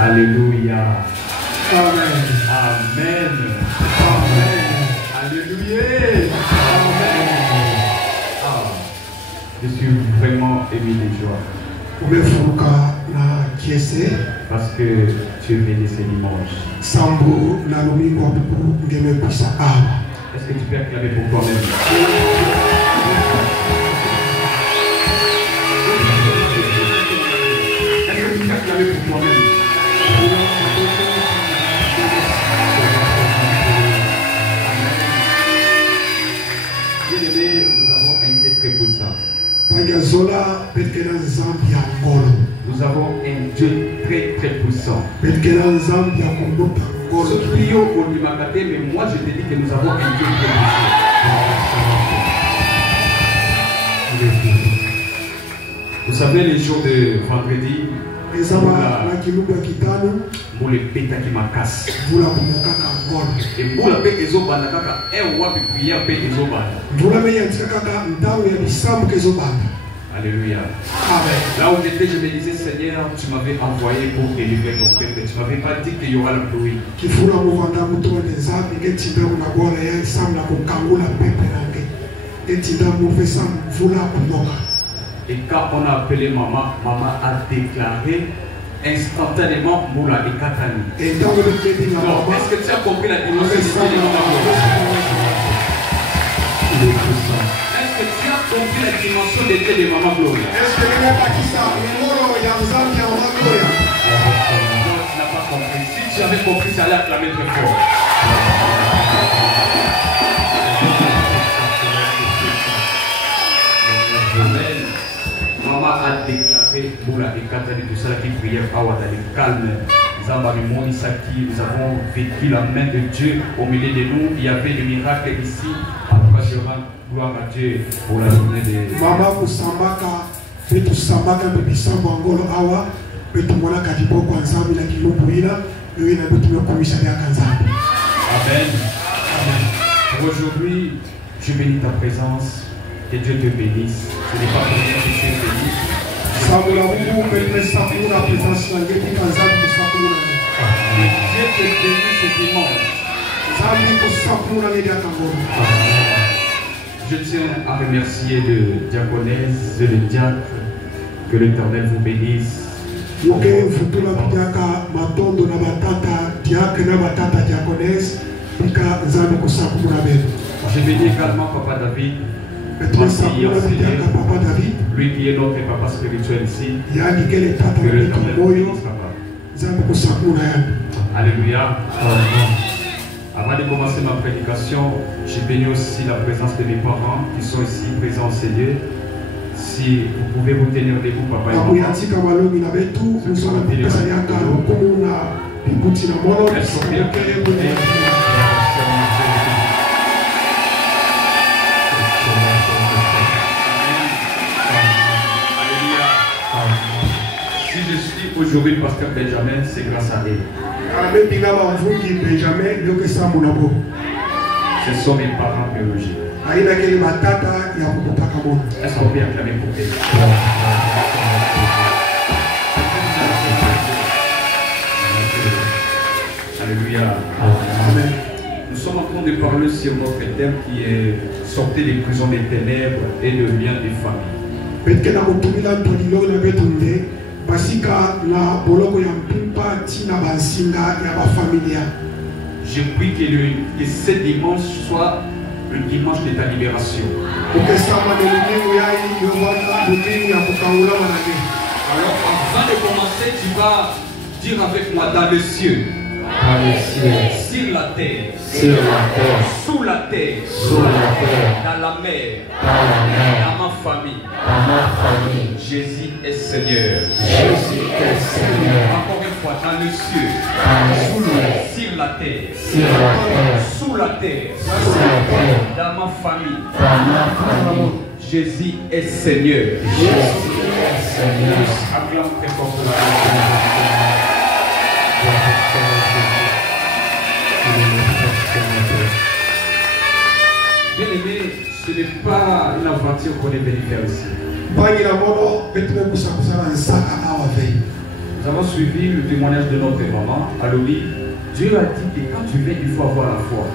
Alléluia. Amen. Amen. Amen. Alléluia. Amen. Ah, je suis vraiment ému de joie. Parce que tu es venu ce dimanche. Est-ce que tu peux acclamer pour toi-même? Est-ce que tu peux acclamer pour toi-même? Bien-aimés, nous avons un Dieu très puissant. Nous avons un Dieu très très puissant. Mais moi je te dis que nous avons un Dieu très puissant. Vous savez, les jours de vendredi, pour les pétas qui m'acassent. Et pour la paix des eaux, Alléluia. Là où j'étais, je me disais, Seigneur, tu m'avais envoyé pour délivrer ton peuple. Tu ne m'avais pas dit qu'il y aura la pluie. Et quand on a appelé maman, maman a déclaré instantanément Moula et Katani. Est-ce que tu as compris la dimension de Dieu? Est-ce que tu as compris la dimension de Dieu de Maman Gloria? Tu n'as pas compris. Si tu avais compris, ça allait acclamer très fort. Amen. Maman a déclaré Moula et Katani, tout ça qui priait dans le calme. Nous avons vécu la main de Dieu au milieu de nous. Il y avait des miracles ici. Après, je rends gloire à Dieu pour la journée de Maman Kusambaka, Petu Sambaka, Petu Sambangolo Awa, Petu Mona Kadiboko, Anzami, la Kilobuina, lui n'a pas de commissaire à Kanzami. Amen. Amen. Aujourd'hui, je bénis ta présence. Que Dieu te bénisse. Ce n'est pas pour rien que tu es béni. Que Dieu te bénisse ce dimanche. Je tiens à remercier le diaconesse et le diacre. Que l'Éternel vous bénisse. Je bénis également Papa David. Lui qui est notre papa spirituel ici. Que l'Éternel vous bénisse, Papa. Alléluia. Avant de commencer ma prédication, j'ai béni aussi la présence de mes parents qui sont ici présents au Seigneur. Si vous pouvez vous tenir debout, papa et maman. Si je suis aujourd'hui le pasteur Benjamin, c'est grâce à elle. Ce sont mes parents biologiques. Est-ce qu'on peut acclamer pour elle? Alléluia. Amen. Nous sommes en train de parler sur notre thème qui est sortir des prisons des ténèbres et le lien des familles. Je prie que ce dimanche soit le dimanche de ta libération. Alors avant de commencer, tu vas dire avec moi dans le ciel. Sur la terre, sous la terre, dans la mer, dans ma famille, Jésus est Seigneur. Encore une fois, dans le ciel, sur la terre, sous la terre, dans ma famille, Jésus est Seigneur. Acclame très fort pour la bien-aimé, ce n'est pas une aventure qu'on est venu faire ici. Nous avons suivi le témoignage de notre maman. Alors oui, Dieu a dit que quand tu viens, il faut avoir la foi.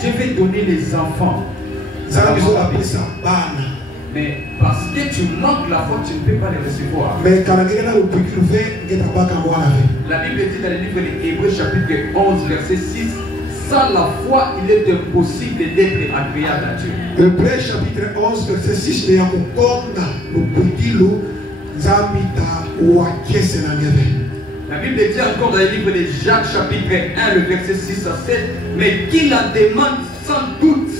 Dieu veut donner les enfants. Mais parce que tu manques la foi, tu ne peux pas les recevoir. La Bible dit dans le livre des Hébreux chapitre 11 verset 6, sans la foi, il est impossible d'être agréable à Dieu. Hébreux chapitre 11 verset 6, la Bible dit encore dans le livre de Jacques chapitre 1 le verset 6 à 7, mais qui la demande sans doute.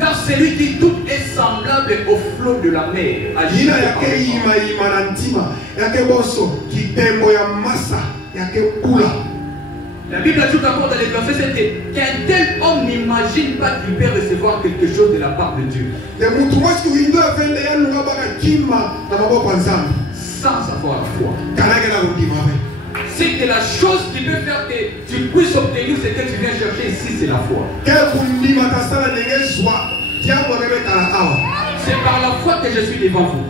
Car celui qui doute est semblable au flot de la mer. La Bible ajoute encore dans les versets 7 qu'un tel homme n'imagine pas qu'il peut recevoir quelque chose de la part de Dieu sans avoir la foi. C'est que la chose qui peut faire que tu puisses obtenir ce que tu viens chercher ici, c'est la foi. C'est par la foi que je suis devant vous.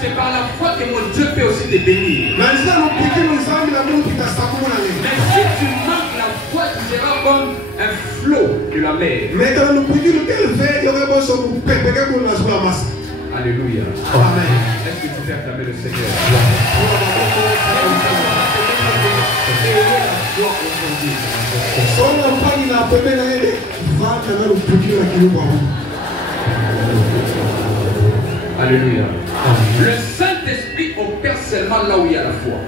C'est par la foi que mon Dieu peut aussi te bénir. Mais si tu manques la foi, tu seras comme un flot de la mer. Alléluia. Amen. Est-ce que tu peux acclamer le Seigneur? Alléluia. Le Saint-Esprit opère seulement là où il y a la foi.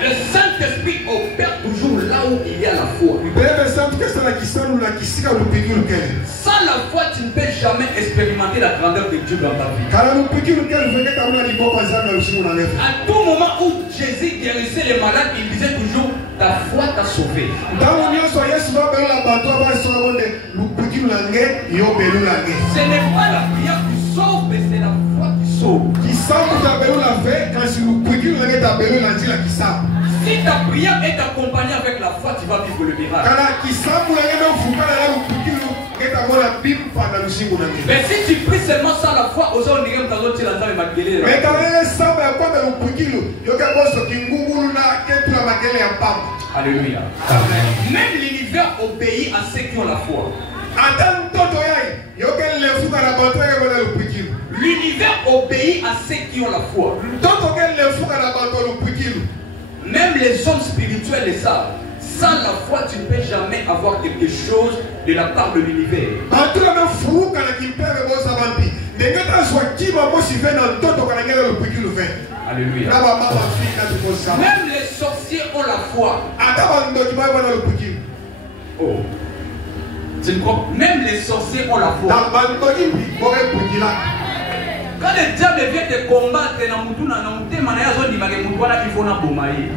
Le Saint-Esprit opère toujours là où il y a la foi. Sans la foi, tu ne peux jamais expérimenter la grandeur de Dieu dans ta vie. À tout moment où Jésus guérissait les malades, il disait toujours ta foi t'a sauvé. Ce n'est pas la prière qui sauve, mais c'est la foi qui sauve. Si ta prière est accompagnée avec la foi, tu vas vivre le miracle. Mais si tu pries seulement sans la foi, aux hommes diront dans l'autre la Alléluia. Même l'univers obéit à ceux qui ont la foi. L'univers obéit à ceux qui ont la foi. Même les hommes spirituels le savent. Sans la foi, tu ne peux jamais avoir quelque chose de la part de l'univers. Alléluia. Même les sorciers ont la foi. Oh. Tu ne crois? Même les sorciers ont la foi. Quand le diable vient te combattre, il faut na bomaye.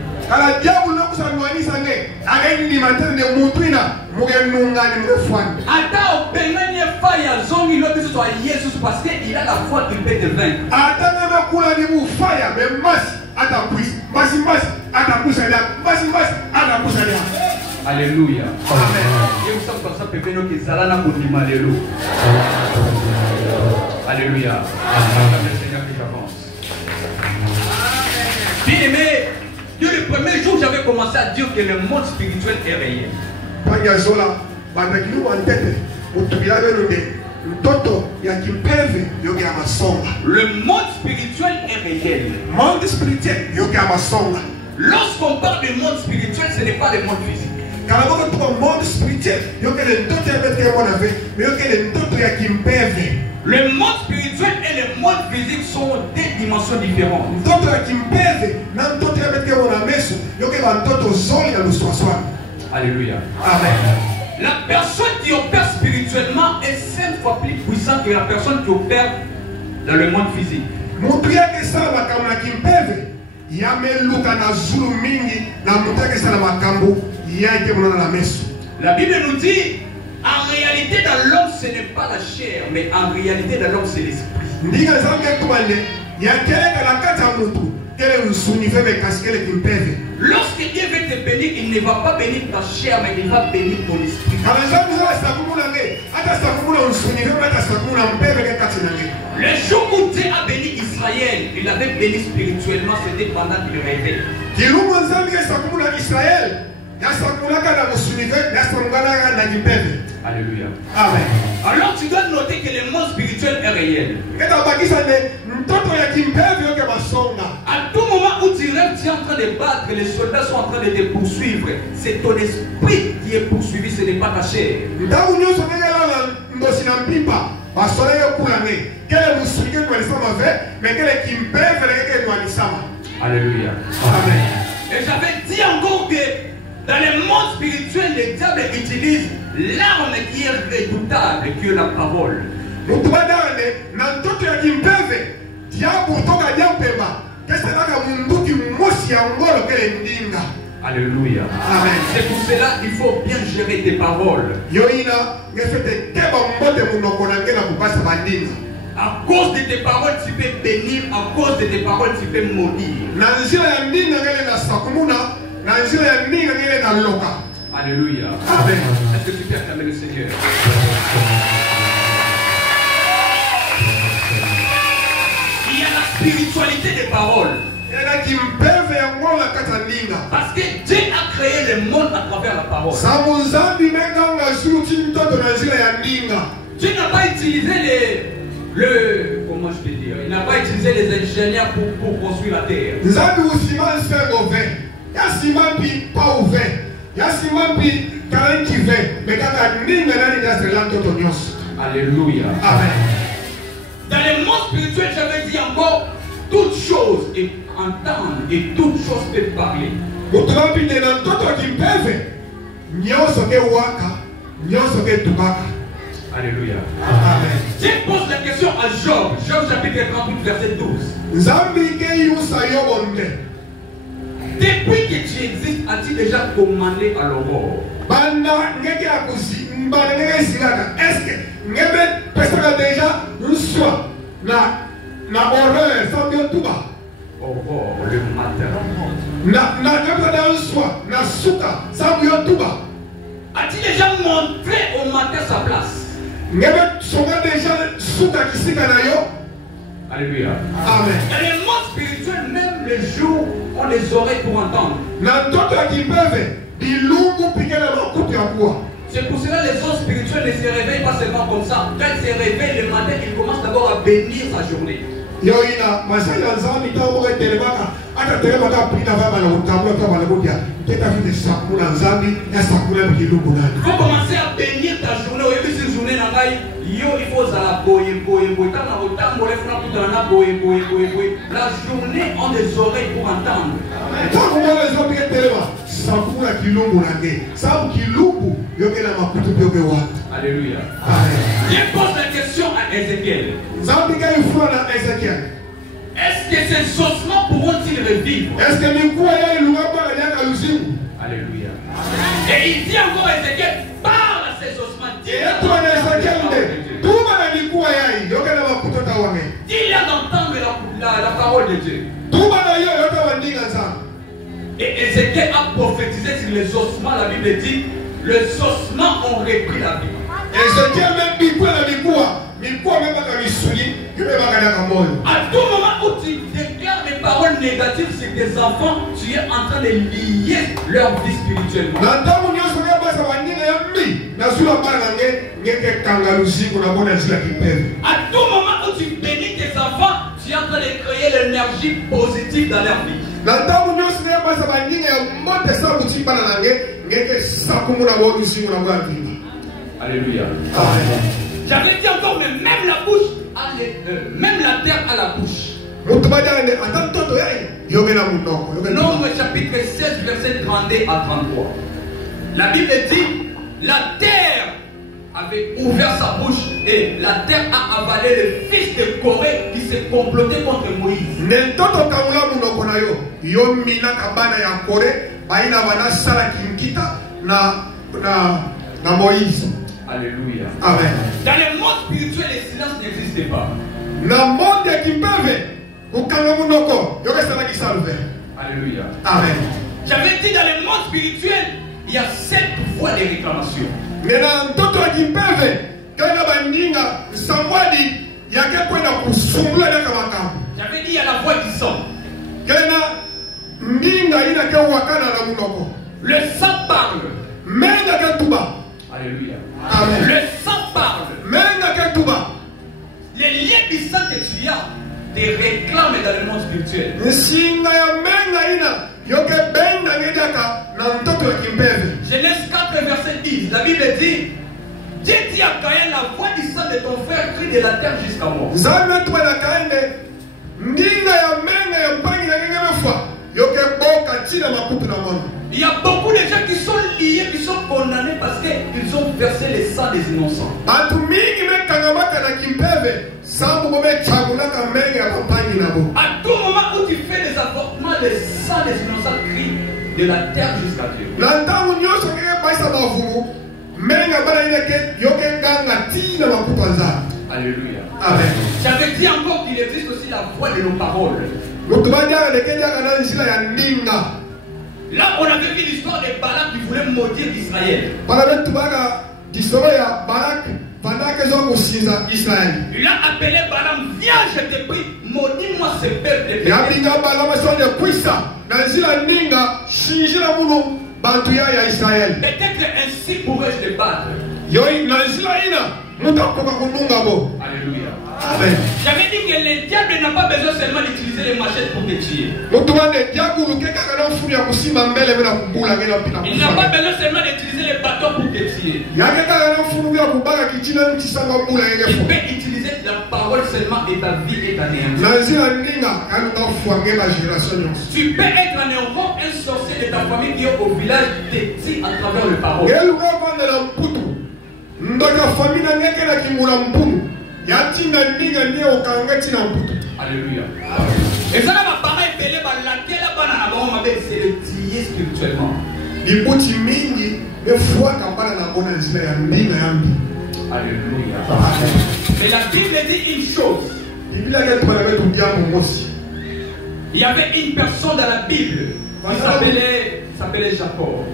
Parce qu'il a la foi qu'il peut te vaincre. Alléluia. Alléluia. Le Seigneur qui avance. Bien aimé, dès le premier jour, j'avais commencé à dire que le monde spirituel est réel. Le monde spirituel est réel. Lorsqu'on parle du monde spirituel, ce n'est pas le monde physique. Le monde spirituel et le monde physique sont deux dimensions différentes. Alléluia. Amen. La personne qui opère spirituellement est 5 fois plus puissante que la personne qui opère dans le monde physique. La Bible nous dit, en réalité dans l'homme ce n'est pas la chair, mais en réalité dans l'homme c'est l'esprit. Lorsque Dieu veut te bénir, il ne va pas bénir ta chair, mais il va bénir ton esprit. Le jour où Dieu a béni Israël, il avait béni spirituellement, c'était pendant qu'il rêvait. Alléluia. Amen. Alors tu dois noter que le monde spirituel est réel. À tout moment où tu rêves, tu es en train de battre, les soldats sont en train de te poursuivre. C'est ton esprit qui est poursuivi, ce n'est pas ta chair. Alléluia. Amen. Et j'avais dit encore que dans le monde spirituel, le diable utilise l'arme qui est redoutable, qui est la parole. Alléluia. Amen. C'est pour cela qu'il faut bien gérer tes paroles. À cause de tes paroles, tu peux bénir. À cause de tes paroles, tu peux maudire. Alléluia. Amen. Est-ce que tu peux acclamer le Seigneur? Il y a la spiritualité des paroles. Parce que Dieu a créé le monde à travers la parole. Dieu n'a pas utilisé comment je peux dire? Il n'a pas utilisé les ingénieurs pour construire la terre. Alléluia. Amen. Dans le monde spirituel, j'avais dit encore, toutes choses entendent et toutes choses peuvent parler. Alléluia. Amen. Dieu pose la question à Job, Job chapitre 38, verset 12. Depuis que tu existes, as-tu déjà commandé à l'aurore? Aurore, le matin. As-tu déjà montré au matin sa place? Alléluia. Amen. Dans le monde spirituel, même les jours ont les oreilles pour entendre. C'est pour cela que les hommes spirituels ne se réveillent pas seulement comme ça. Quand ils se réveillent le matin, ils commencent d'abord à bénir sa journée. Il faut commencer à bénir ta journée. Il faut la journée ont des oreilles pour entendre. Alléluia. Je pose la question à Ézéchiel. Est-ce que ces ossements pourront-ils revivre? Alléluia. Et il dit encore à Ézéchiel, parle à ces ossements. Dis-leur d'entendre la parole de Dieu. Et Ézéchiel a prophétisé sur les ossements. La Bible dit, les ossements ont repris la vie. À tout moment où tu déclares des paroles négatives sur tes enfants, tu es en train de lier leur vie spirituellement. À tout moment où tu bénis tes enfants, tu es en train de créer l'énergie positive dans leur vie. Alléluia. J'avais dit encore, mais même la bouche, même la terre a la bouche. Nombre chapitre 16, verset 32 à 33. La Bible dit, la terre avait ouvert sa bouche et la terre a avalé le fils de Corée qui s'est comploté contre Moïse. Alléluia. Amen. Dans le monde spirituel, le silence n'existe pas. Alléluia. Amen. J'avais dit dans le monde spirituel, il y a 7 voies de réclamation. J'avais dit il y a la voie du sang. Le sang parle. Alléluia. Amen. Le sang parle. Les liens du sang que tu as te réclament dans le monde spirituel. Genèse 4, verset 10. La Bible dit, Dieu dit à Caïn, la voix du sang de ton frère crie de la terre jusqu'à moi. Il y a beaucoup de gens qui sont liés, qui sont condamnés parce qu'ils ont versé le sang des innocents. À tout moment où tu fais des avortements, le sang des innocents crie de la terre jusqu'à Dieu. Alléluia. Amen. J'avais dit encore qu'il existe aussi la voix de nos paroles. Là, on avait vu l'histoire de Balak qui voulait maudire Israël. Il a appelé Balaam, viens, je te prie, maudis-moi ce peuple de peut-être ainsi pourrais-je te battre. Alléluia. Amen. J'avais dit que le diable n'a pas besoin seulement d'utiliser les machettes pour te tuer. Il n'a pas besoin seulement d'utiliser les bâtons pour te tuer. Il peut utiliser la parole seulement et ta vie est anéantie. Tu peux être anéanti, un sorcier de ta famille qui est au village te tue à travers les paroles. Alléluia. Et ça, ma parole est belle, c'est le tuer spirituellement. Alléluia. Mais la Bible dit une chose. Il y avait une personne dans la Bible qui s'appelait Jacob.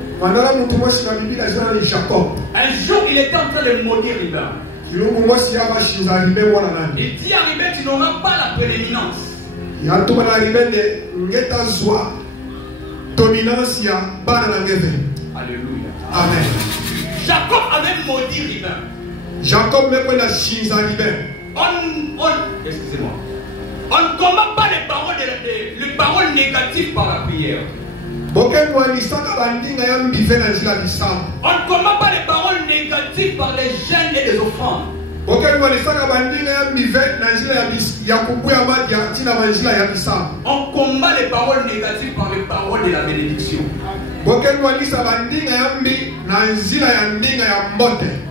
Un jour, il était en train de maudire Riba. Il dit à Riba, tu n'auras pas la prééminence. Alléluia. Amen. Jacob avait maudit Riba. Excusez-moi. On ne combat pas les paroles négatives par la prière. On ne combat pas les paroles négatives par les gênes et les offrandes. On combat les paroles négatives par les paroles de la bénédiction.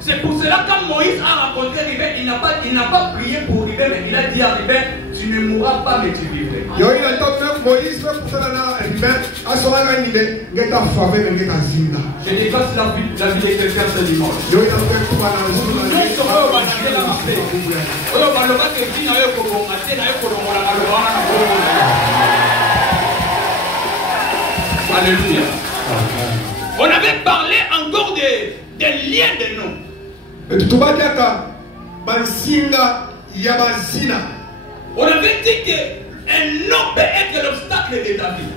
C'est pour cela que quand Moïse a rencontré Ribé, il n'a pas prié pour Ribé, mais il a dit à Ribé, tu ne mourras pas, mais tu vivrais. Je dépasse la vie de quelqu'un ce dimanche. Alléluia. On avait parlé encore des liens de nous. On avait dit qu'un nom peut être l'obstacle de ta vie.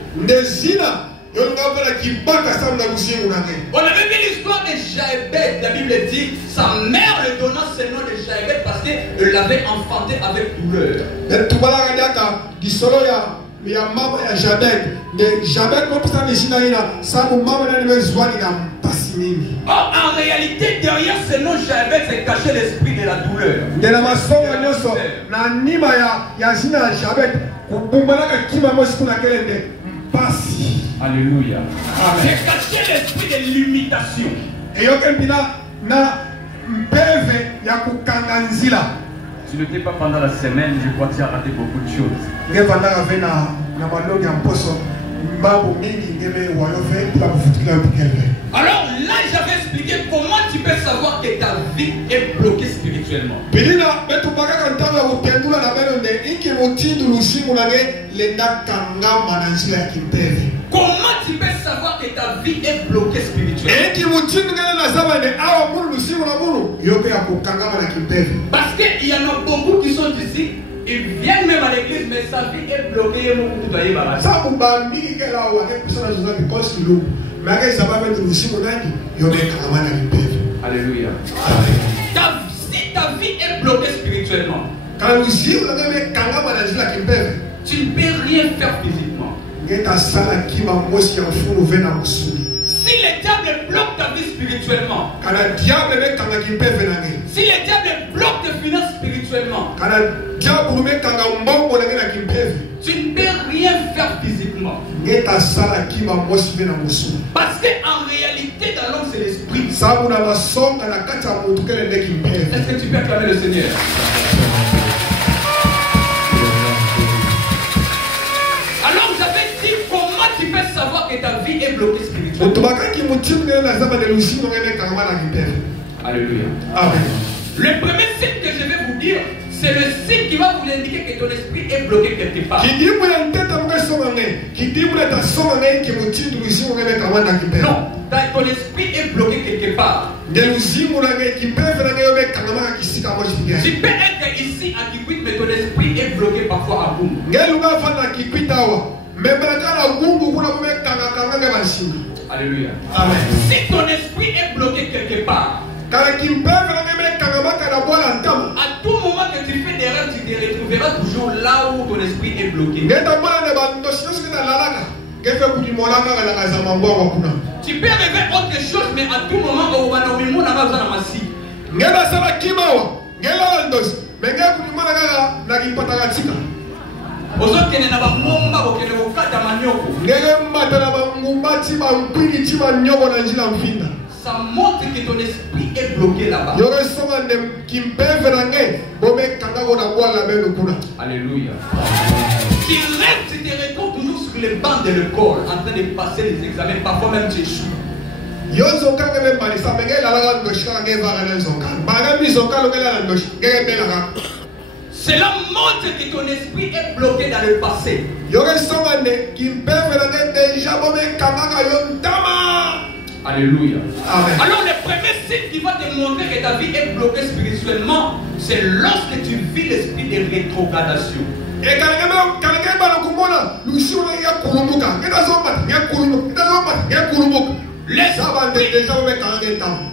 On avait vu l'histoire de Jaébet. La Bible dit sa mère le donna ce nom de Jaébet parce qu'elle l'avait enfanté avec douleur. Or, en réalité, derrière ce nom Jaébet, c'est caché l'esprit de la douleur. Alléluia. C'est caché l'esprit de l'imitation. Tu n'étais pas pendant la semaine, je crois que tu as raté beaucoup de choses. Alors là, j'avais expliqué comment tu peux savoir que ta vie est bloquée spirituellement? Comment tu peux savoir que ta vie est bloquée spirituellement? Parce qu'il y en a beaucoup qui sont ici, ils viennent même à l'église, mais sa vie est bloquée. Alléluia. Si ta vie est bloquée spirituellement, tu ne peux rien faire physiquement. Si le diable bloque ta vie spirituellement, si le diable bloque tes finances spirituellement, tu ne peux rien faire physiquement. Parce qu'en réalité, dans l'homme, c'est l'esprit. Est-ce que tu peux acclamer le Seigneur? Alors, j'avais dit, comment tu peux savoir que ta vie est bloquée spirituellement? Alléluia. Amen. Le premier signe que je vais vous dire, c'est le signe qui va vous indiquer que ton esprit est bloqué quelque part. Non, ton esprit est bloqué quelque part. Tu peux être ici à Kikwit, mais ton esprit est bloqué parfois à Boum. Alléluia. Amen. Si ton esprit est bloqué quelque part, à tout moment que tu fais des rêves, tu te retrouveras toujours là où ton esprit est bloqué. Tu peux rêver autre chose, mais à tout moment, on va nous mettre dans la masse. Ça montre que ton esprit est bloqué là-bas. Alléluia. Qui rêve, tu te retrouves toujours sur les bancs de l'école en train de passer les examens, parfois même tu échoues. Cela montre que ton esprit est bloqué dans le passé. Alléluia. Amen. Alors le premier signe qui va te montrer que ta vie est bloquée spirituellement, c'est lorsque tu vis l'esprit de rétrogradation.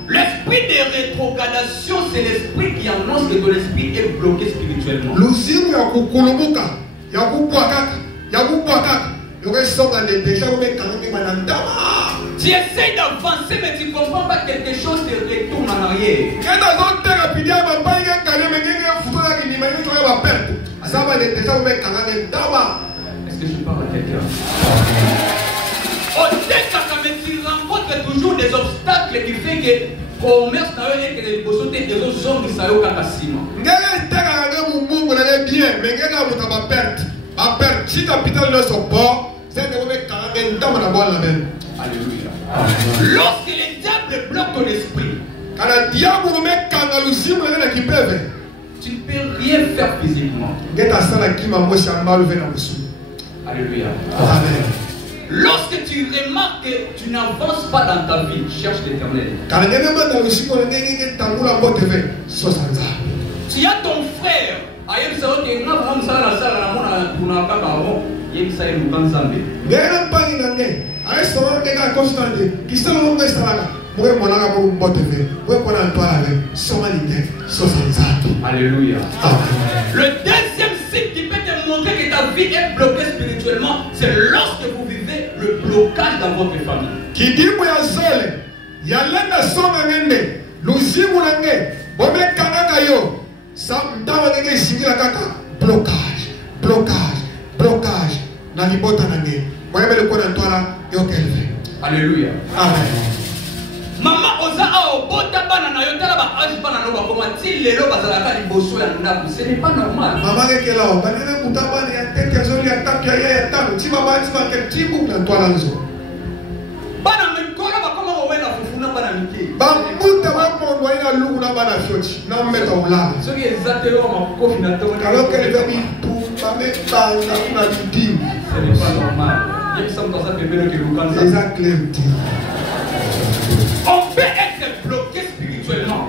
L'esprit de rétrogradation, c'est l'esprit qui annonce que ton esprit est bloqué spirituellement. Tu essaies d'avancer, mais tu ne comprends pas quelque chose te retourne en arrière. Est-ce que je parle à quelqu'un? Tu rencontres toujours des obstacles qui font que commerce n'a rien que les bossotés des autres hommes qui savent qu'à Kassima. Alléluia. Lorsque le diable bloque ton esprit, tu ne peux rien faire physiquement. Alléluia. Amen. Lorsque tu remarques que tu n'avances pas dans ta vie, cherche l'Éternel. Tu as ton frère. Alléluia. Le deuxième signe qui peut te montrer que ta vie est bloquée spirituellement, c'est lorsque vous vivez le blocage dans votre famille. Alléluia. Amen. Maman oza obota bana na yo tala ba âge bana no ba koma ti lelo bazalaka liboso ya ndaku, ce n'est pas normal. Maman ke la o banene mutaba ya tete zoli ya tapia ya tabu ti baba ti ba ke tibu na twala nzo. Bana mekolo ba koma o wena fufuna bana paniquer. Bambuta bapo wana lugu na bana fioti. Na meta ulala. Ce qui est exactement mon coffre na to. Alors que les amis tout pas mettre dans la victime. Ce n'est pas normal. Il semble dans ça que le Lucan. C'est ça clair. On peut être bloqué spirituellement.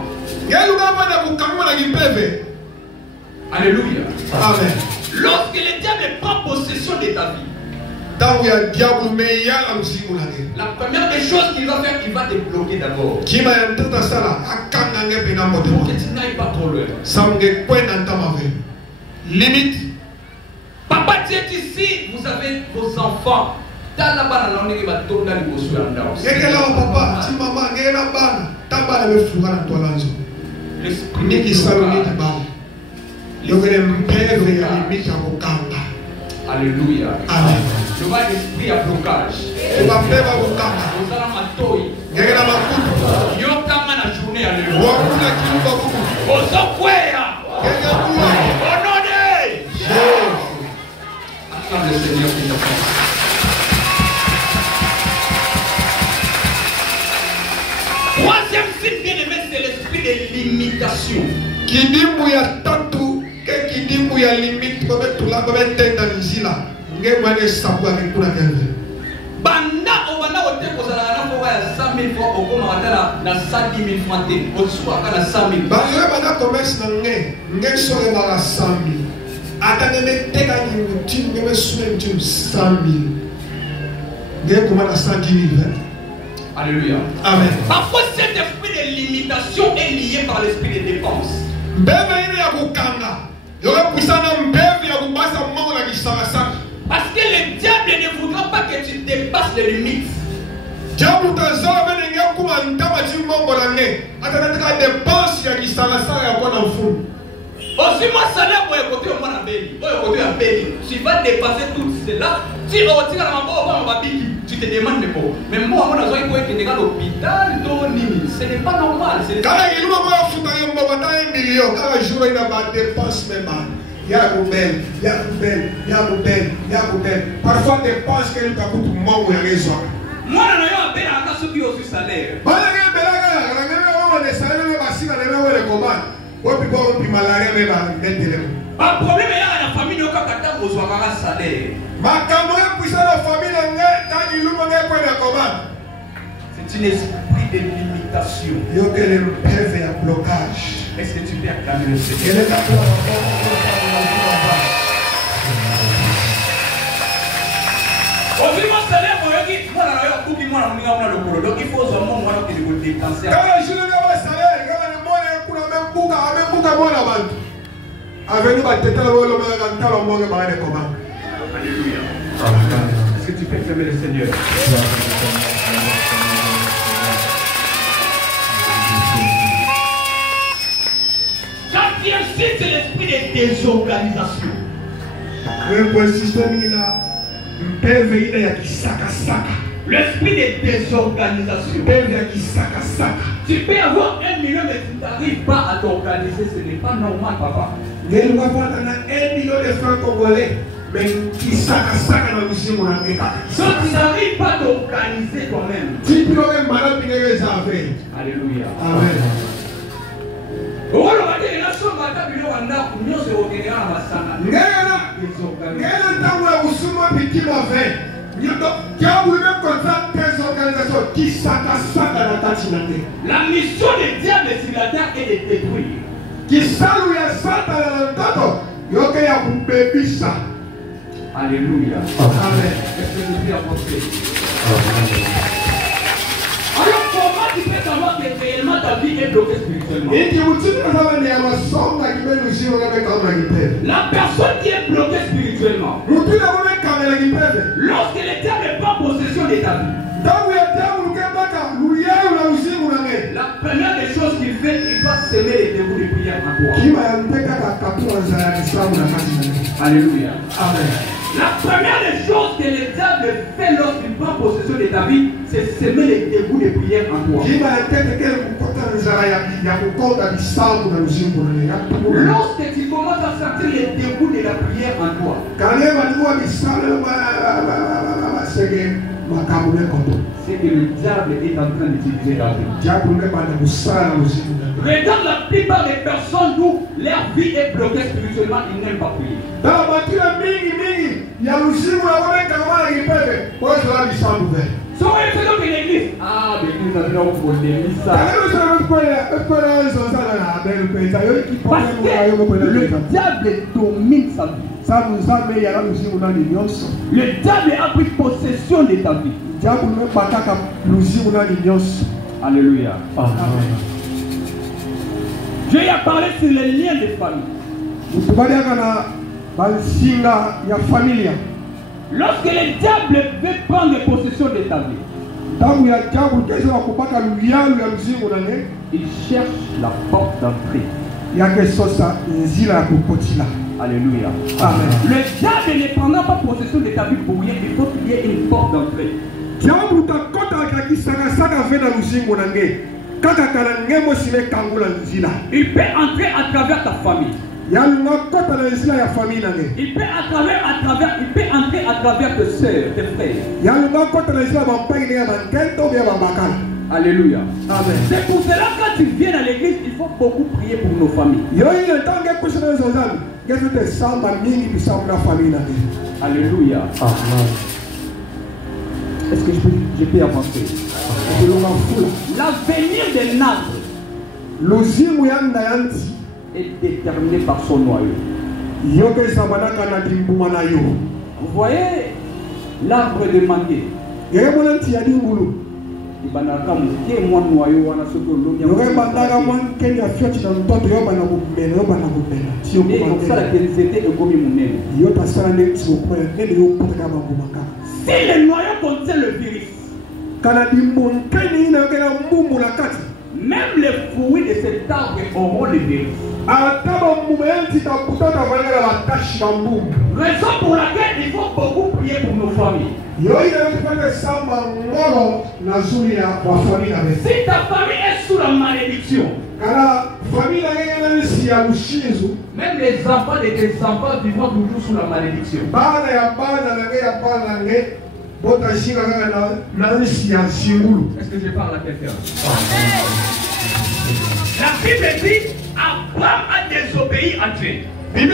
Alléluia. Amen. Lorsque le diable prend possession de ta vie, la première des choses qu'il va faire, il va te bloquer d'abord. Pour que tu n'ailles pas trop loin. Limite. Papa, tu es ici, vous avez vos enfants. Papa, si maman, alléluia. Amen. Je vois l'esprit à blocage. Acclame le Seigneur qui t'appelle. Troisième signe bien aimé, c'est l'esprit de limitation. Kidimu ya tatu ke kidimu ya limite ko betula ko betenda nzila ngemane sabu akikuna kende banda obanda ote kozala na ko ya 100,000 francs okoma watala na 110,000 francs te osuka kana 100,000 ba yo bana commerce na nge sore ba 100,000 atane meteka ni muti ngeme sume muti 100,000 nge koma na 110,000. Alléluia. Amen. Parfois cet esprit de limitation est lié par l'esprit de dépense. Parce que le diable ne voudra pas que tu dépasses les limites. Aussi moi salaire pour écouter au moins à Béni. Tu vas dépasser tout cela. Si on tire la tu te demandes pas. Mais moi, on a besoin de aller à l'hôpital, ce n'est pas normal. Quand il y a un million, quand un jour il y a des dépenses même. Il y a Rouben, il y a Rouben, il y a Rouben, il y a Rouben. Parfois des dépenses que nous avons tout le monde ou raison. Moi, je n'ai pas à ceux qui ont su salaire. Pas de problème, il y a la famille qui a besoin de salaire. C'est un esprit de limitation. Est-ce que tu peux acclamer le Seigneur? Donc il faut vraiment que vous dépensez. Alléluia. Est-ce que tu peux acclamer le Seigneur? Quatrième signe, c'est l'esprit de désorganisation. L'esprit de désorganisation. Tu peux avoir 1 million mais tu n'arrives pas à t'organiser, ce n'est pas normal, papa. Il y a 1 million de francs congolais, mais qui saka dans le ciel. Si tu n'arrives pas à t'organiser toi-même. Tu peux même malade les affaires. Alléluia. Amen. La mission du diable sur la terre est de détruire. Alléluia. Amen. Est-ce que je peux apporter? Alors comment tu peux savoir que réellement ta vie est bloquée spirituellement? La personne qui est bloquée spirituellement, lorsque le diable prend possession de ta vie, la première des choses qu'il fait, il va semer les démons de prière en toi. Alléluia. Amen. La première des choses que le diable fait lorsqu'il prend possession de ta vie, c'est semer les dégoûts de prière en toi. Lorsque tu commences à sentir les dégoûts de la prière en toi, c'est que le diable est en train d'utiliser David. Regarde la plupart des personnes où leur vie est bloquée spirituellement, ils n'aiment pas prier. So when you look in l'église, l'église a bien pour l'église ça. Parce que le diable domine sa vie. Le diable a pris possession de ta vie. Alléluia. Je vais parler sur les liens de famille. Lorsque le diable veut prendre possession de ta vie, il cherche la porte d'entrée. Alléluia. Amen. Le diable ne prendra pas possession de ta vie pour rien. Il faut qu'il y ait une porte d'entrée. Il peut entrer à travers ta famille. Il peut entrer à travers tes soeurs, tes frères. Alléluia. Amen. C'est pour cela que quand tu viens à l'église, il faut beaucoup prier pour nos familles. Alléluia. Amen. Est-ce que je peux avancer? L'avenir des nations est déterminé par son noyau. Vous voyez l'arbre de manguier. Et quand ça la densité est comme une. Si le noyau contient le virus, même les fruits de cet arbre auront le virus. Raison pour laquelle il faut beaucoup prier pour nos familles. Si ta famille est sous la malédiction, même les enfants de tes enfants vivront toujours sous la malédiction. Est-ce que je parle à quelqu'un? La Bible dit Abraham a désobéi à Dieu. Mais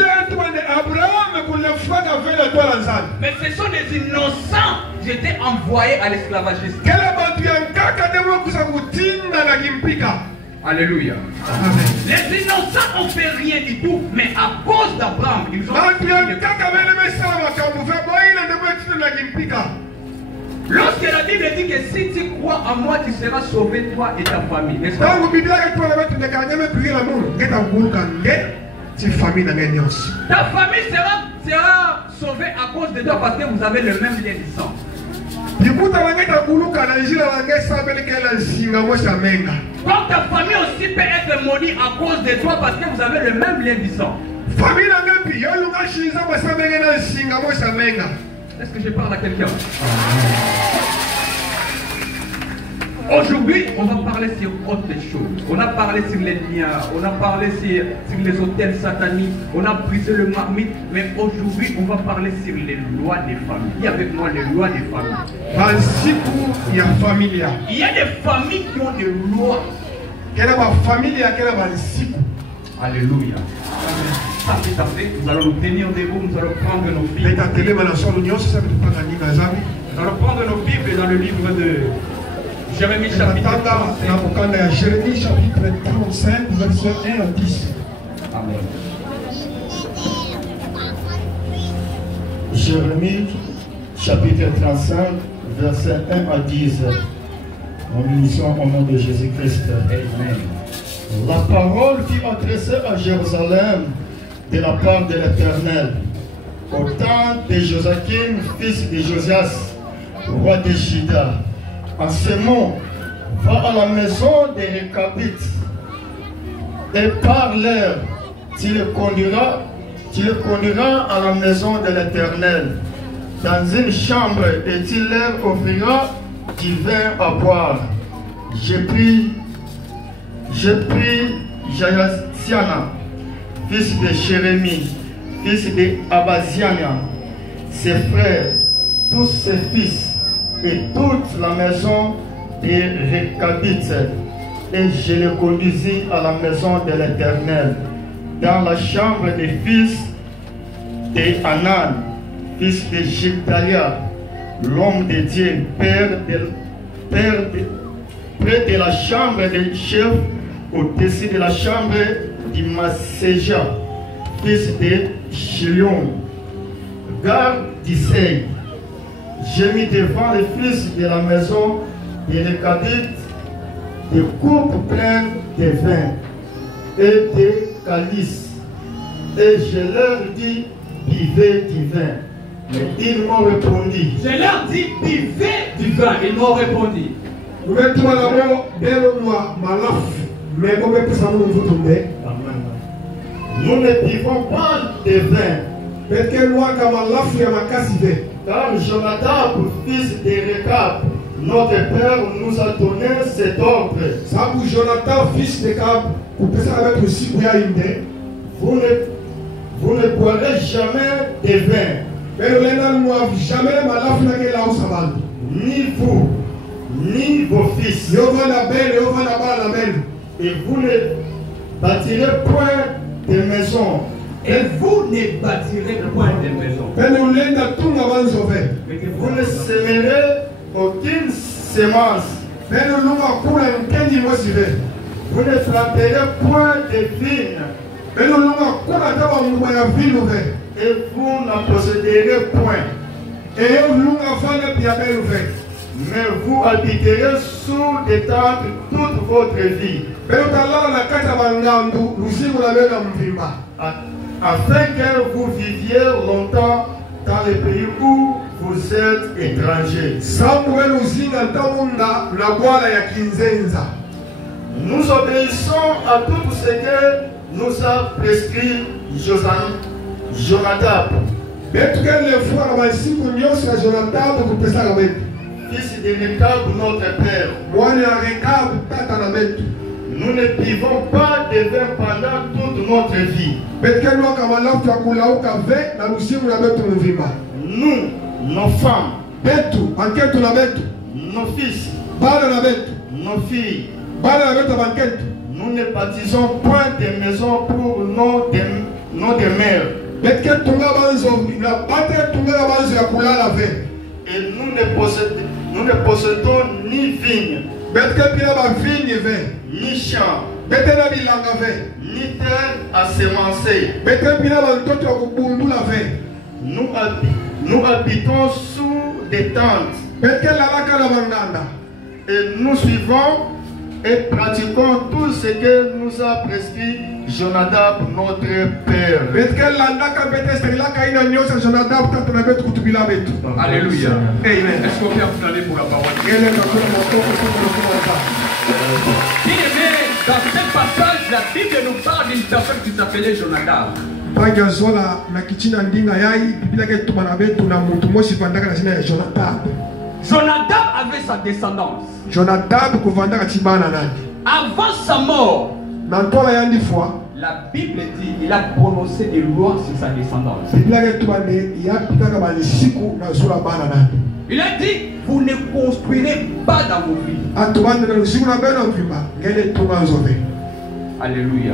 ce sont des innocents qui étaient envoyés à l'esclavagisme. Alléluia. Amen. Les innocents n'ont fait rien du tout, mais à cause d'Abraham, ils ont Lorsque la Bible dit que si tu crois en moi, tu seras sauvé, toi et ta famille. N'est-ce pas? Ta famille sera sauvée à cause de toi parce que vous avez le même lien du sang. Comme ta famille aussi peut être maudite à cause de toi parce que vous avez le même lien du sang. Est-ce que je parle à quelqu'un? Aujourd'hui, on va parler sur autre chose. On a parlé sur les liens, on a parlé sur les hôtels sataniques, on a brisé le marmite, mais aujourd'hui, on va parler sur les lois des familles. Il y a avec moi les lois des familles. Il y a des familles qui ont des lois. Alléluia. Ça, tout à fait. Nous allons nous tenir debout, nous allons prendre nos Bibles. Nous allons prendre nos Bibles dans le livre de Jérémie chapitre 35. Jérémie chapitre 35, verset 1 à 10. Amen. Jérémie chapitre 35, verset 1 à 10. Nous lisons au nom de Jésus-Christ. Amen. La parole fut adressée à Jérusalem de la part de l'Éternel au temps de Joachim, fils de Josias, roi de Juda. En ce mot, va à la maison des Récabites et parle-leur. Tu le conduiras à la maison de l'Éternel, dans une chambre, et tu leur offriras du vin à boire. J'ai pris Jaasiana, fils de Jérémie, fils de Abaziania, ses frères, tous ses fils, et toute la maison des Récabites. Et je les conduisis à la maison de l'Éternel, dans la chambre des fils d'Anan, fils de Jectalia, l'homme de Dieu, près de la chambre des chefs, au-dessus de la chambre de Masséja, fils de Chilion, garde d'Issei. J'ai mis devant les fils de la maison des Récabites des coupes pleines de vin et des calices. Et je leur dis, buvez du vin. Mais ils m'ont répondu. Je leur dis, buvez du vin. Ils m'ont répondu. Nous ne buvons pas de vin. Car Jonadab, fils de Récab, notre père nous a donné cet ordre. Jonathan, fils de Cab, Vous ne boirez jamais de vin. Ni vous, ni vos fils. Et vous ne bâtirez point de maison. Et vous ne bâtirez point de maison. Vous ne sèmerez aucune semence. Vous ne frapperez point de vigne. Et vous n'en posséderez point. Mais vous habiterez sous des tentes toute votre vie. Afin que vous viviez longtemps dans les pays où vous êtes étrangers. Nous obéissons à tout ce que nous a prescrit Jonadab, fils de Récab, notre père. Nous ne buvons pas de vin pendant toute notre vie. Nous, nos femmes, nos fils, nos filles, nous ne bâtissons point de maison pour nos demeures. Et nous ne possédons ni vigne, ni champ, ni terre à semencer. Nous habitons sous des tentes. Et nous suivons et pratiquons tout ce que nous a prescrit Jonadab, notre père. Alléluia. Amen. Est-ce qu'on peut applaudir pour la parole? Bien aimé, dans ce passage, la Bible nous parle d'une personne qui s'appelait Jonadab. Jonadab avait sa descendance. Avant sa mort, la Bible dit qu'il a prononcé des lois sur sa descendance. Il a dit, vous ne construirez pas dans vos vies. Alléluia.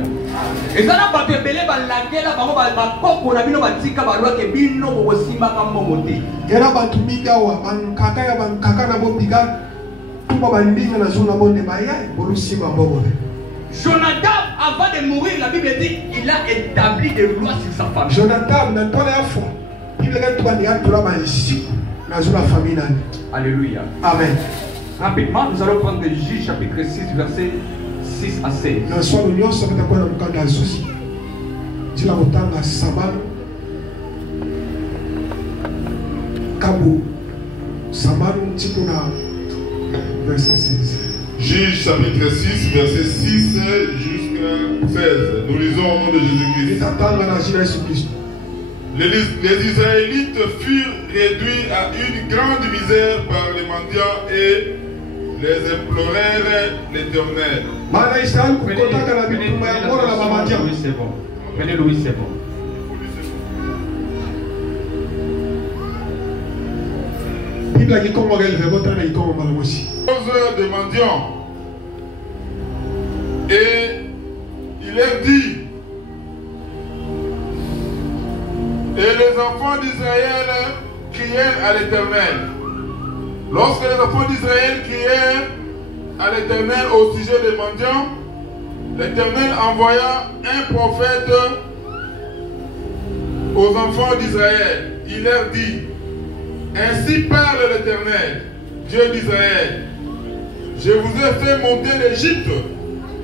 Et ça n'a pas été belé par laquelle la coque na bino batika balwa ke bino bosima ka momote. Era bantu minga wa bankaka ya bankaka na bobiga tuba bandinga na zona bonde baya bolusima mbobole. Jonadab, avant de mourir, la Bible dit il a établi des lois sur sa famille. Jonadab na tola ya foi. Bible ka tuba ni atola ba isi na zona famille nani. Alléluia. Amen. Rapidement, nous allons prendre Juge chapitre 6 verset 6 à 16. Na swali nyonso batakuwa na mkanda zuzi. Jila mutanga Samanu Kabu Samanu Tikuna verset 16. Juge chapitre 6 verset 6 jusqu'à 16. Nous lisons au nom de Jésus-Christ. Les Israélites furent réduits à une grande misère par les mendiants et les implorèrent l'Éternel. Oui, c'est bon. Prenez Louis, c'est bon. Bible qui comme relevé votre année comme mal aussi. Cause de mendiants. Et il est dit, et les enfants d'Israël crièrent à l'Éternel. Lorsque les enfants d'Israël crièrent à l'Éternel au sujet des mendiants, l'Éternel envoya un prophète aux enfants d'Israël. Il leur dit, ainsi parle l'Éternel, Dieu d'Israël. Je vous ai fait monter l'Égypte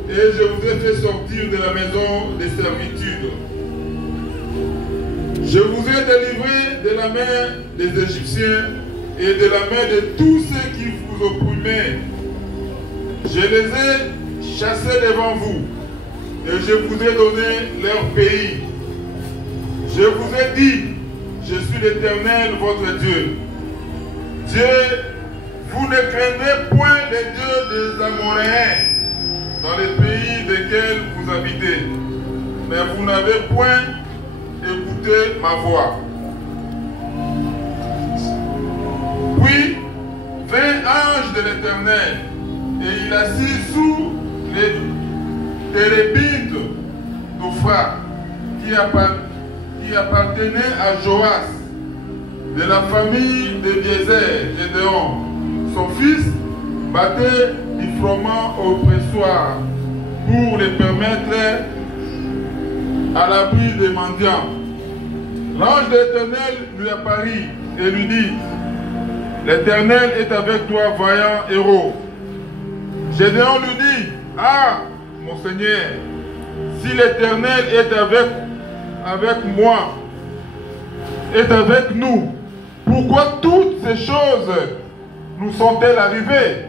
et je vous ai fait sortir de la maison des servitudes. Je vous ai délivré de la main des Égyptiens et de la main de tous ceux qui vous opprimaient. Je les ai chassés devant vous et je vous ai donné leur pays. Je vous ai dit, je suis l'Éternel, votre Dieu. Dieu, vous ne craignez point les dieux des Amoréens dans les pays desquels vous habitez, mais vous n'avez point écouté ma voix. Puis vint ange de l'Éternel, et il assit sous les térébintes d'Ophra, qui appartenait à Joas, de la famille de Biézer, Gédéon. Son fils battait du froment au pressoir pour les permettre à l'abri des mendiants. L'ange de l'Éternel lui apparut et lui dit, l'Éternel est avec toi, vaillant héros. Gédéon lui dit, ah, mon Seigneur, si l'Éternel est avec moi, est avec nous, pourquoi toutes ces choses nous sont-elles arrivées?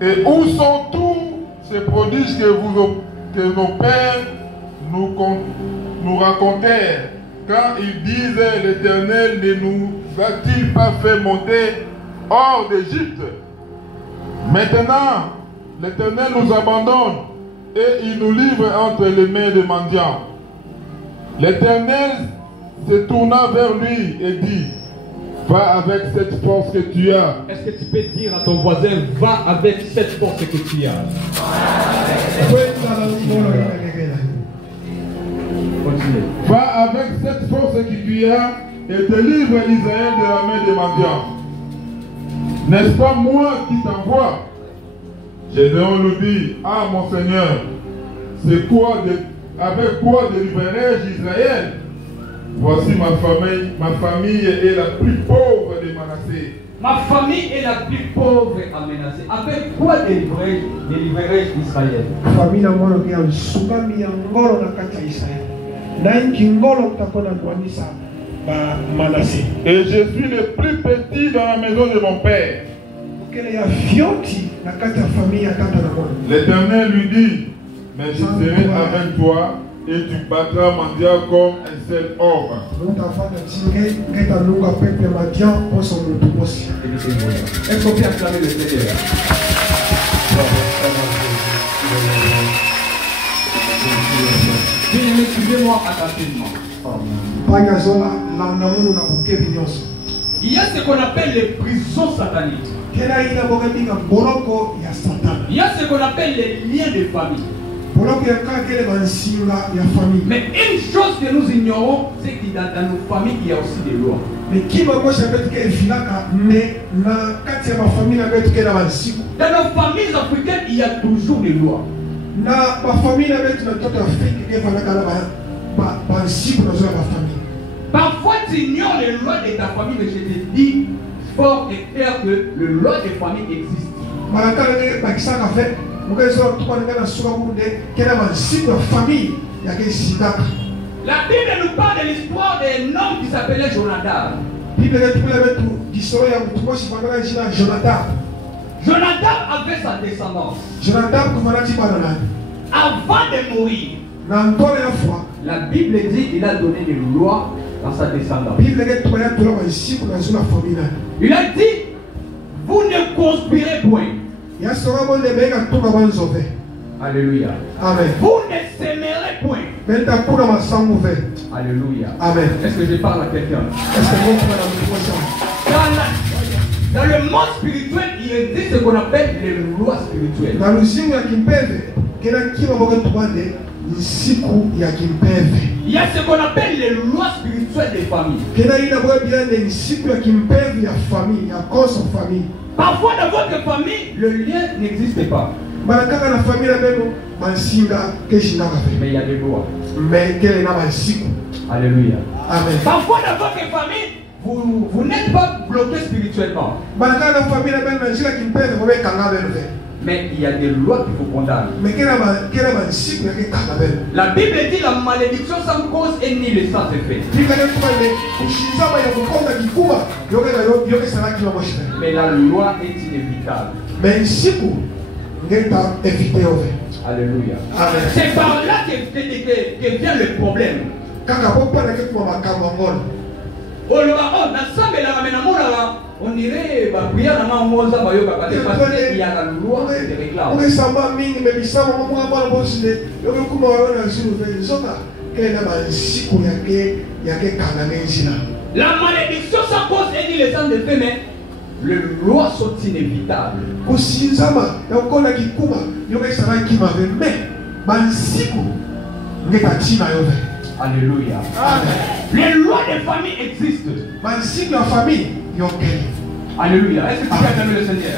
Et où sont tous ces prodiges que nos pères nous racontèrent quand ils disaient, l'Éternel ne nous a-t-il pas fait monter hors d'Égypte? Maintenant, l'Éternel nous abandonne et il nous livre entre les mains des mendiants. L'Éternel se tourna vers lui et dit, va avec cette force que tu as. Est-ce que tu peux dire à ton voisin, va avec cette force que tu as? Continue. Va avec cette force que tu as et te livre Israël de la main des mendiants. N'est-ce pas moi qui t'envoie? Gédéon lui dit, ah mon Seigneur, c'est quoi avec quoi délivrerai-je Israël? Voici ma famille est la plus pauvre de Manassé. Ma famille est la plus pauvre à Manassé. Avec quoi délivrerai-je Israël? Famille na mwana kia msukami ya ngolo na kati ya Israël. Na inki ngolo mtakona kuanisa ba Manassé. Et je suis le plus petit dans la maison de mon père. Ukele ya fioti na kati ya famille ya tata na mwana. L'Éternel lui dit, mais je serai avec toi et tu battras mendiant comme un seul homme. Est-ce qu'on peut acclamer le Seigneur? Bien-aimés, suivez-moi attentivement. Il y a ce qu'on appelle les prisons sataniques. Il y a ce qu'on appelle les liens de famille. Mais une chose que nous ignorons, c'est que dans nos familles, il y a aussi des lois. Dans nos familles africaines, il y a toujours des lois. Parfois, tu ignores les lois de ta famille, mais je te dis fort et clair que les lois de famille existent. La Bible nous parle de l'histoire d'un homme qui s'appelait Jonadab. Jonadab avait sa descendance. Avant de mourir, la Bible dit qu'il a donné des lois dans sa descendance. Il a dit, vous ne conspirez point. Alléluia. Amen. Vous ne s'aimerez point. Alléluia. Amen. Est-ce que je parle à quelqu'un? Dans le monde spirituel, il existe ce qu'on appelle les lois spirituelles. Il y a ce qu'on appelle les lois spirituelles des familles. Parfois dans votre famille, le lien n'existe pas. Mais il y a des lois. Alléluia. Amen. Parfois dans votre famille, vous n'êtes pas bloqué spirituellement. Mais il y a des lois qu'il faut condamner. La Bible dit la malédiction sans cause est ni le sans effet. Mais la loi est inévitable. Alléluia. C'est par là que vient le problème. On dirait il y a la loi de réclame. La malédiction sans cause est dit les sans effet, mais les lois sont inévitables. Alléluia. Amen. Les lois des familles existent. Alléluia. Est-ce que tu as aimé le Seigneur?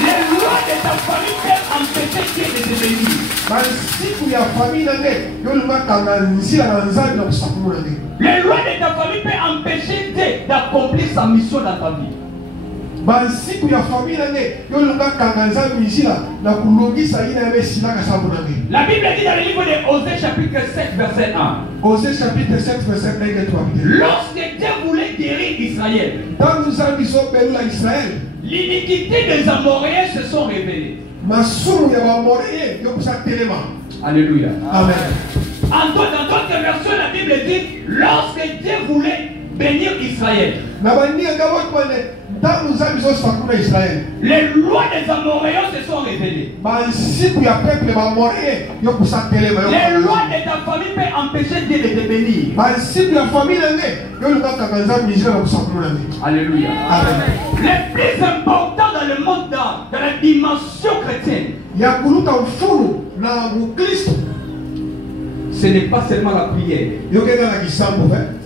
Les lois de ta famille peuvent empêcher Dieu de te bénir. Les lois de ta famille peuvent empêcher Dieu d'accomplir sa mission dans ta vie. La Bible dit dans le livre de Osée chapitre 7 verset 1. Osée chapitre 7 verset 1 et 3. Lorsque Dieu voulait guérir Israël, l'iniquité des Amoréens se sont révélées. Alléluia. Amen. Dans d'autres versions, la Bible dit lorsque Dieu voulait bénir Israël, les lois des Amoréens se sont révélées. Les lois de ta famille peuvent empêcher Dieu de te bénir. Alléluia. Amen. Les plus importants dans le monde, dans la dimension chrétienne, ce n'est pas seulement la prière,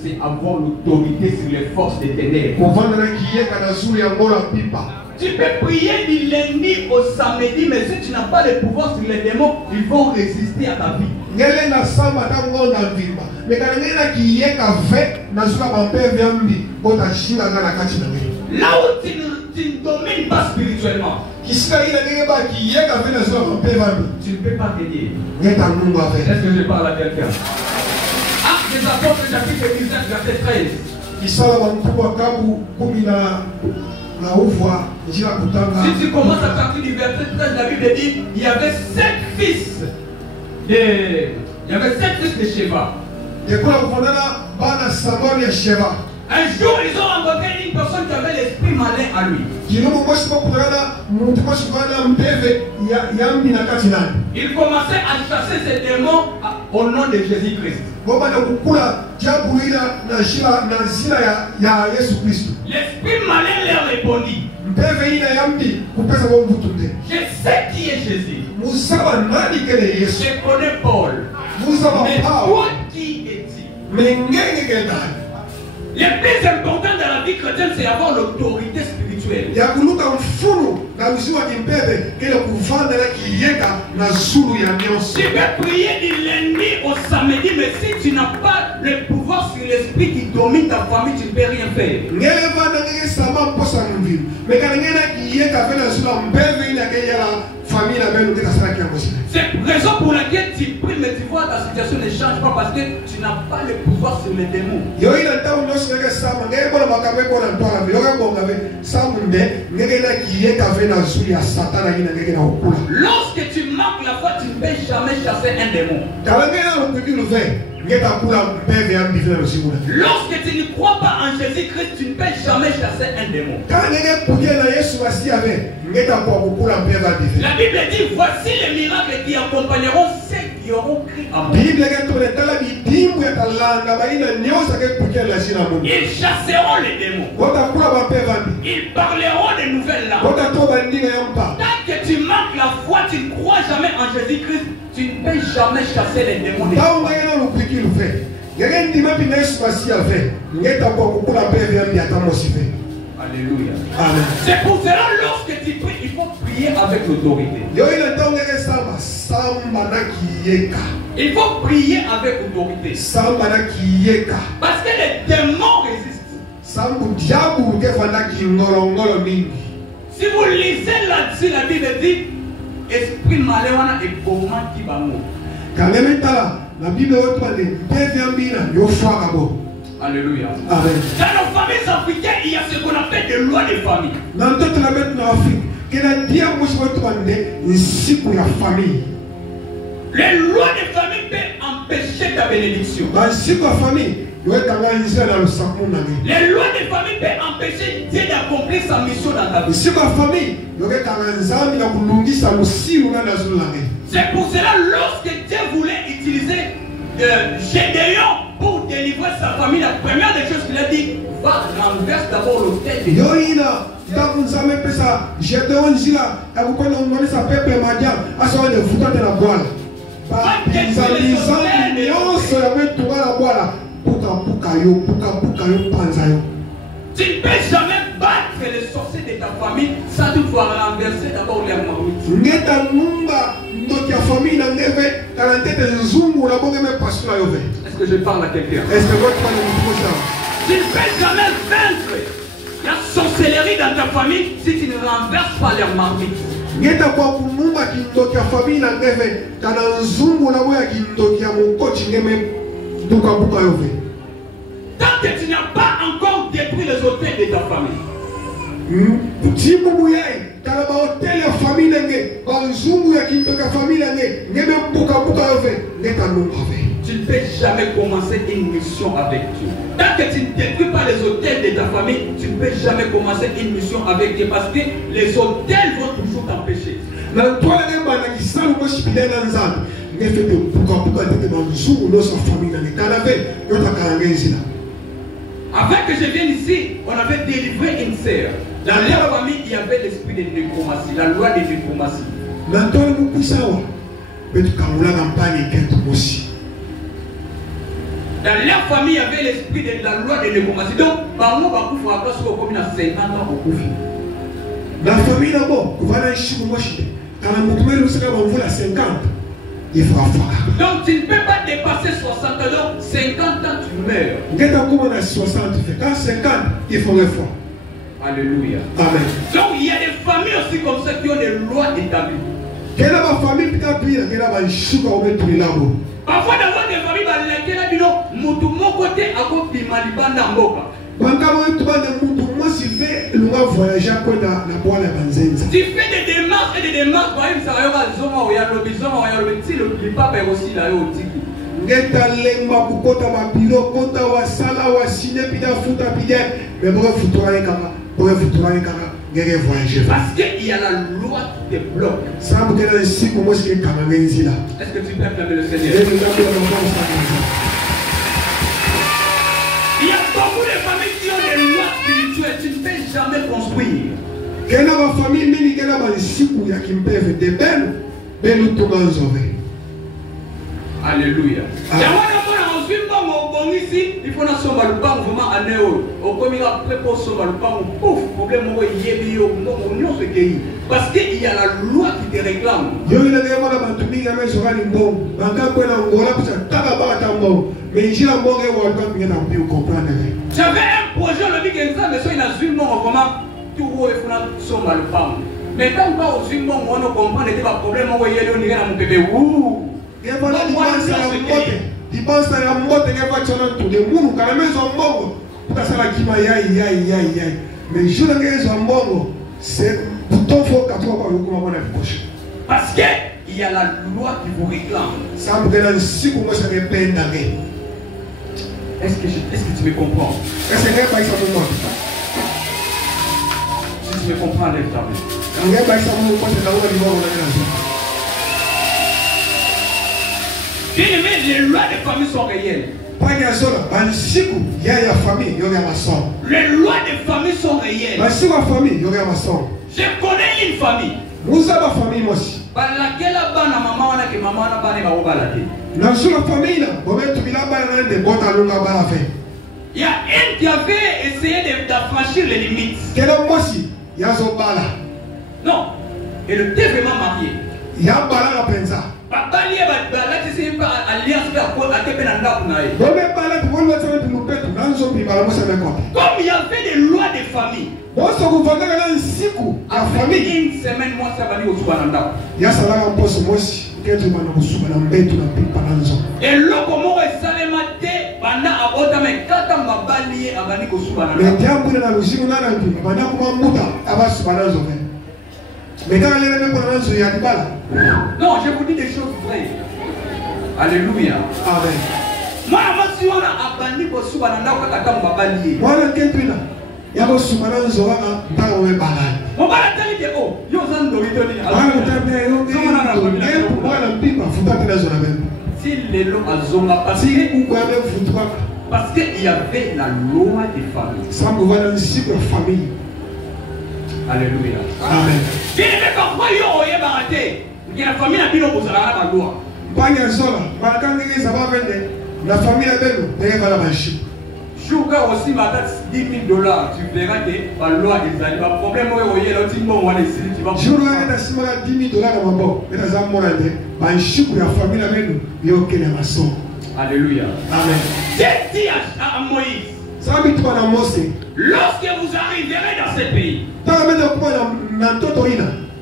c'est avoir l'autorité sur les forces des ténèbres. Tu peux prier du lundi au samedi, mais si tu n'as pas le pouvoir sur les démons, ils vont résister à ta vie. Là où tu ne domines pas spirituellement, tu ne peux pas t'aider. Est-ce que je parle à quelqu'un? Actes des Apôtres chapitre 19 verset 13. Si tu commences à partir du verset 13, la Bible dit il y avait 7 fils de Sheba. Un jour, ils ont rencontré une personne qui avait l'esprit malin à lui. Il commençait à chasser ces démons au nom de Jésus-Christ. L'esprit malin leur répondit: je sais qui est Jésus. Je connais Paul. Mais toi, qui es-tu? Le plus important dans la vie chrétienne, c'est avoir l'autorité spirituelle. Tu peux prier du lundi au samedi, mais si tu n'as pas le pouvoir sur l'esprit qui domine ta famille, tu ne peux rien faire. C'est la raison pour laquelle tu pries, mais tu vois ta situation ne change pas parce que tu n'as pas le pouvoir sur les démons. Lorsque tu manques la foi, tu ne peux jamais chasser un démon. Lorsque tu ne crois pas en Jésus-Christ, tu ne peux jamais chasser un démon. La Bible dit, voici les miracles qui accompagneront ceux qui auront cru à moi. Ils chasseront les démons. Ils parleront de nouvelles langues. Tant que tu manques la foi, tu ne crois jamais en Jésus-Christ, tu ne peux jamais chasser les démons. Alléluia. C'est pour cela lorsque tu pries, il faut prier avec l'autorité. Il faut prier avec autorité. Parce que les démons résistent. Si vous lisez là-dessus, la Bible dit esprit malin et comment qui va mourir. Alléluia. Amen. Dans nos familles africaines, il y a ce qu'on appelle des lois de famille. Les lois de famille peuvent empêcher ta bénédiction. Les lois de famille peuvent empêcher Dieu d'accomplir sa mission dans ta vie. C'est pour cela, lorsque Dieu voulait utiliser Gédéon pour délivrer sa famille, la première des choses qu'il a dit, va renverser d'abord l'autel de Dieu. Tu ne peux jamais battre les sorciers de ta famille sans toutefois renverser d'abord les maris. Est-ce que je parle à quelqu'un? Tu ne peux jamais vaincre la sorcellerie dans ta famille si tu ne renverses pas les maris. Tant que tu n'as pas encore détruit les hôtels de ta famille, tu ne peux jamais commencer une mission avec Dieu. Tant que tu ne détruis pas les hôtels de ta famille, tu ne peux jamais commencer une mission avec Dieu parce que les hôtels vont toujours t'empêcher. Avant que je vienne ici, on avait délivré une sœur. Dans leur famille, il y avait l'esprit de nécromancie, la loi de nécromancie. Dans leur famille, il y avait l'esprit de la loi de nécromancie. Donc, par nous, on va passer au commune à 50 ans au Koufi. Dans la famille, d'abord, on va aller chez moi. Donc tu ne peux pas dépasser 60 ans, donc 50 ans tu meurs. Quand 50, il faut le faire. Alléluia. Amen. Donc il y a des familles aussi comme ça qui ont des lois établies. Parfois dans des familles, mon côté à côté de tu fais des démarches et des démarches pour aller à parce qu'il y a la loi qui te bloque. Est-ce que tu peux acclamer le Seigneur? Il y a beaucoup de familles qui ont des lois spirituelles. Tu ne peux jamais construire. Alléluia. Il faut que sommes le banc vraiment à néo. Au commis après pour sauver le banc, pouf, problème parce qu'il y a la loi qui te réclame. J'avais un projet, le big exam, mais ça il a vu mon comment tout haut et foulant sauver le banc. Mais quand on va au suivre, on comprend que pas problème, on va y aller, on ira mon bébé. Il pense à la mort de la voiture tout le monde, quand la maison mongo, parce que la kima ya. Mais je ne sais pas, c'est pour ton faux 80 ans, comment on a poche. Parce qu'il y il y a la loi qui vous réclame. Est-ce que tu me comprends? Si tu me comprends, lève ta main. Bien aimé, les lois de famille sont réelles. Les lois de famille sont réelles. Je connais une famille. Laquelle bana maman wana ke maman wana bana ba obalate. La famille là, il y a un qui avait essayé d'affranchir les limites. Non, elle était vraiment mariée. Comme il y avait des lois de famille. Après une semaine, moi ça va aller au Soubananda. Et là, comment est-ce que ça les maté? Bana abota mais kata mabali abani ko Soubananda. Non, je vous dis des choses vraies. Alléluia. Amen. Moi, si on a abani ko Soubananda ko kata mabali. Parce qu'il y avait la loi des familles. Alléluia. Amen. La famille Chouka aussi ma date $10 000, tu verras que la loi des animaux. Le problème est que tu vas voir les signes. $10 000 Alléluia. Amen. J'ai dit à Moïse, lorsque vous arriverez dans ce pays,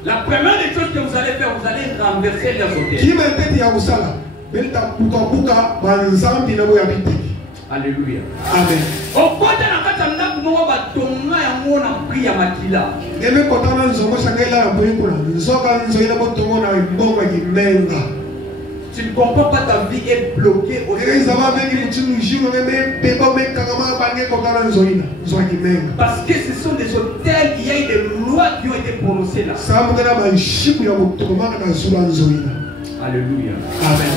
la première des choses que vous allez faire, vous allez renverser les hôtels. Alléluia. Amen. Tu ne comprends pas, ta vie est bloquée. Parce que ce sont des hôtels, il y a eu des lois qui ont été prononcées là. Alléluia. Amen.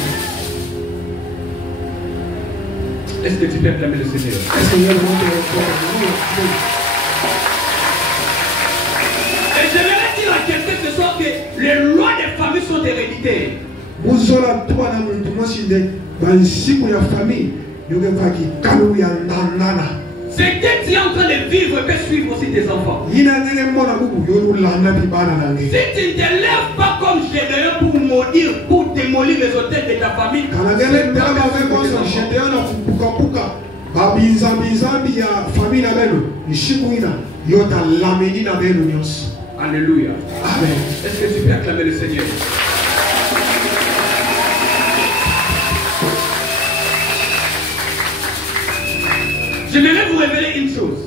Est-ce que tu peux acclamer le Seigneur? Et je vais dire à quelqu'un ce soir que les lois des familles sont héréditaires. Ce que tu es en train de vivre peut suivre aussi tes enfants. Si tu ne te lèves pas comme Gédéon pour démolir les hôtels de ta famille, Alléluia. Amen. Est-ce que tu peux acclamer le Seigneur? J'aimerais vous révéler une chose.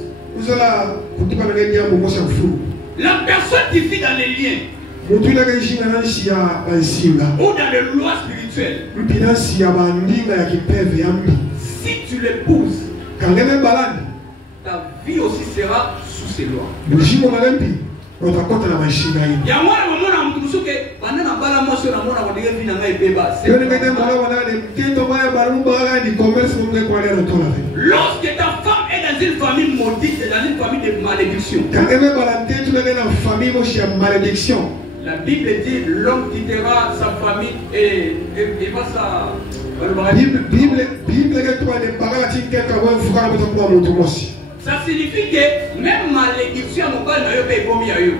La personne qui vit dans les liens ou dans les lois spirituelles, si tu l'épouses, ta vie aussi sera sous ces lois. Il y a moi lorsque ta femme est dans une famille maudite, dans une famille de malédiction, la Bible dit l'homme quittera sa famille et va sa... Ça signifie que même malédiction n'a pas été commis à eux.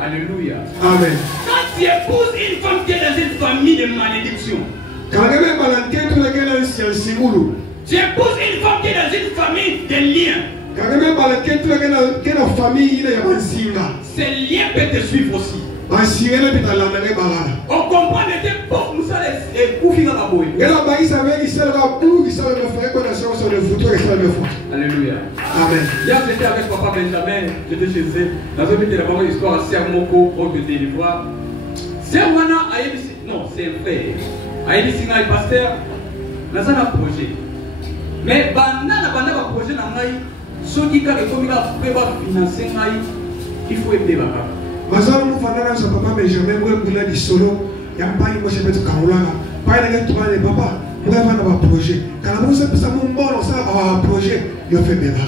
Alléluia. Amen. Quand tu épouses une femme qui est dans une famille de malédiction, tu épouses une femme qui est dans une famille de liens, Ces liens peuvent te suivre aussi. On comprend que tes pauvres nous allons Alléluia. Amen. Hier j'étais avec papa Benjamin, j'étais chez eux. Dans une histoire à Sermoko, au côté d'Ivoire. Sermana a non, c'est un frère. A Singa et pasteur, nous avons un projet. Mais pendant le projet, ceux qui ont financer, il faut aider papa. Mazalo mufandana sa papa Benjamin mwe bula di solo ya mpani mo shebetu kaulana pa ina ngetu bale papa mwe vana ba projet kana mo se pesa mo mbono sa ba projet yo fait bien là.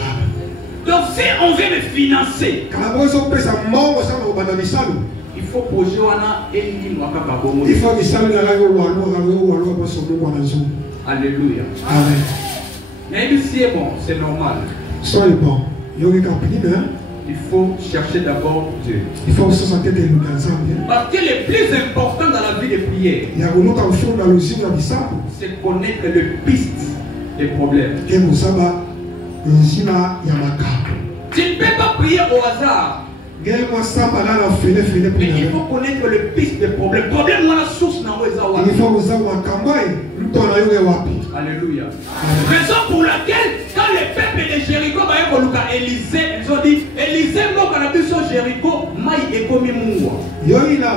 Donc si on veut me financer kana mo so pesa mo sa ba bana misalu il faut projet wana elingi mwaka ka bomo il faut misalu na lago walo ba so mo wana zo. Alléluia. Amen. Mais ici c'est bon, c'est normal. Soyez bon. Yo ki kapini hein. Il faut chercher d'abord Dieu. Il faut se sentir de l'organisation. Parce que le plus important dans la vie de prière, c'est connaître le piste des problèmes. Tu ne peux pas prier au hasard. Mais il faut connaître le piste des problèmes. Le problème dans la source n'a pas. Alléluia. Raison pour laquelle, quand le peuple de Jéricho va être Élisée, ils ont dit Élisée, moi, quand on a vu sur Jéricho, maï est comme Mungwa. Yoina,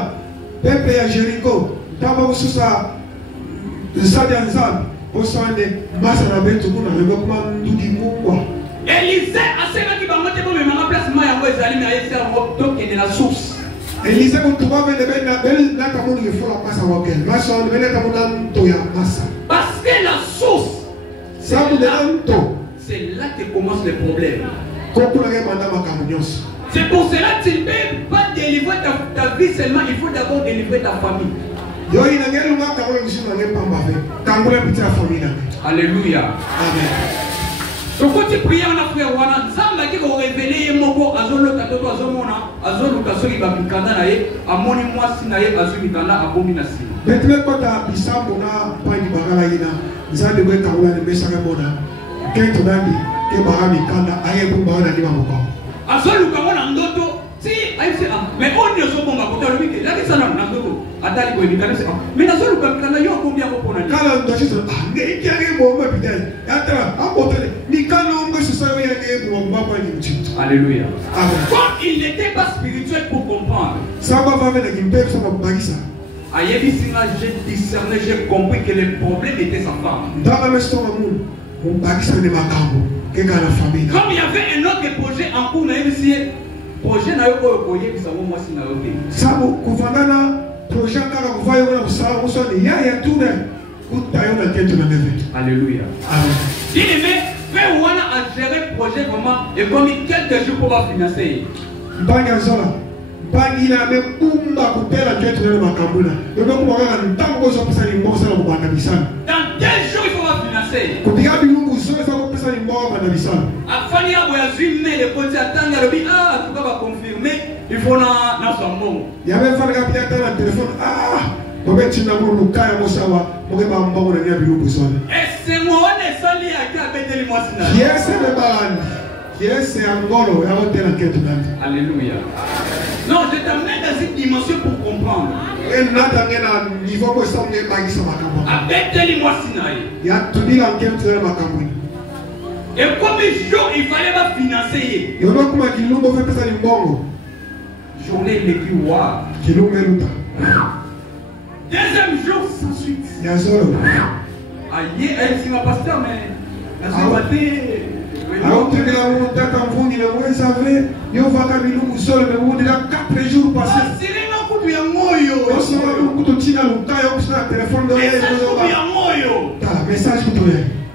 peuple de Jéricho, d'abord sous ça, le Sadianzan, au sein de Massanabe, tout le monde a le mouvement du Mungwa. Élisée, à ce moment-là, qui va monter pour me mettre en place, maï a envoyé Zalim et Aïssa, donc il est la source. Élisée, quand tu vas venir, il faut la passe à Wakel. Parce que la source, c'est là que commencent les problèmes. C'est pour cela que tu ne peux pas délivrer ta vie seulement, il faut d'abord délivrer ta famille. Alléluia. Amen. Donc quand tu pries en Afrique, Zamba qui va révéler Moko, Azolo Katoto, Azomona, Azolo Kasori Babikana, Amoni Mwasinaye, Azumikana, Abominasi. Maintenant, quand tu as Bissam, on a pas de bagala, Zande Wekawa, le Messamona, Kentonandi, Kebarami Kanda, Ayabumba, Nimamoko. Azolo Kamona Ndoto, si, mais on ne se bombe à côté de lui, là, ça n'a pas de Atali Boy, mais Azolo Kamana, yo, combien de fois? Kala, tu as dit, il y a un moment, Alléluia. Quand il n'était pas spirituel pour comprendre, j'ai discerné, j'ai compris que le problème était sa femme. Comme il y avait un autre projet en cours, projet n'a pas eu de Alléluia. Il aimait faire a géré le projet vraiment et comme quelques jours pour financer. Dans 2 jours, il faut financer. Afin de le côté attendre, il faut confirmer, il faut dans son mot. Il y avait un téléphone. Et c'est moi, on est sali à qui est ce balan? Qui est ce angolo? Alléluia. Non, je t'amène dans cette dimension pour comprendre. Et comme jour, il fallait pas financer. Journée, il dit waouh. Deuxième jour, sans suite. Aïe, c'est ma pasteur, mais la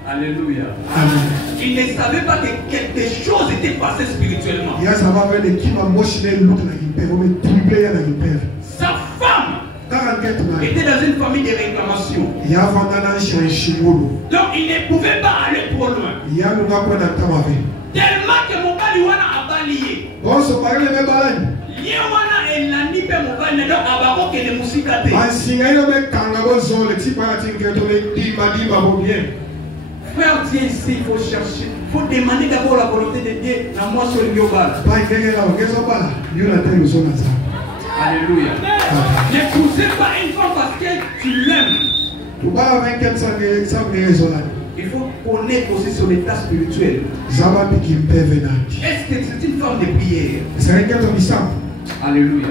Alléluia. Il ne savait pas que quelque chose était passé spirituellement. Sa femme était dans une famille de réclamation. Donc il ne pouvait pas aller trop loin. Tellement que mon baliwana a balayé. Liawana et la nipe mon bali donc abako que les musicatés. frère Dieu ici, il faut chercher. Il faut demander d'abord la volonté de Dieu. Dans moi, sur le global. Alléluia. N'épousez pas une femme parce que tu l'aimes. Il faut connaître aussi son état spirituel. Est-ce que c'est une forme de prière? Alléluia.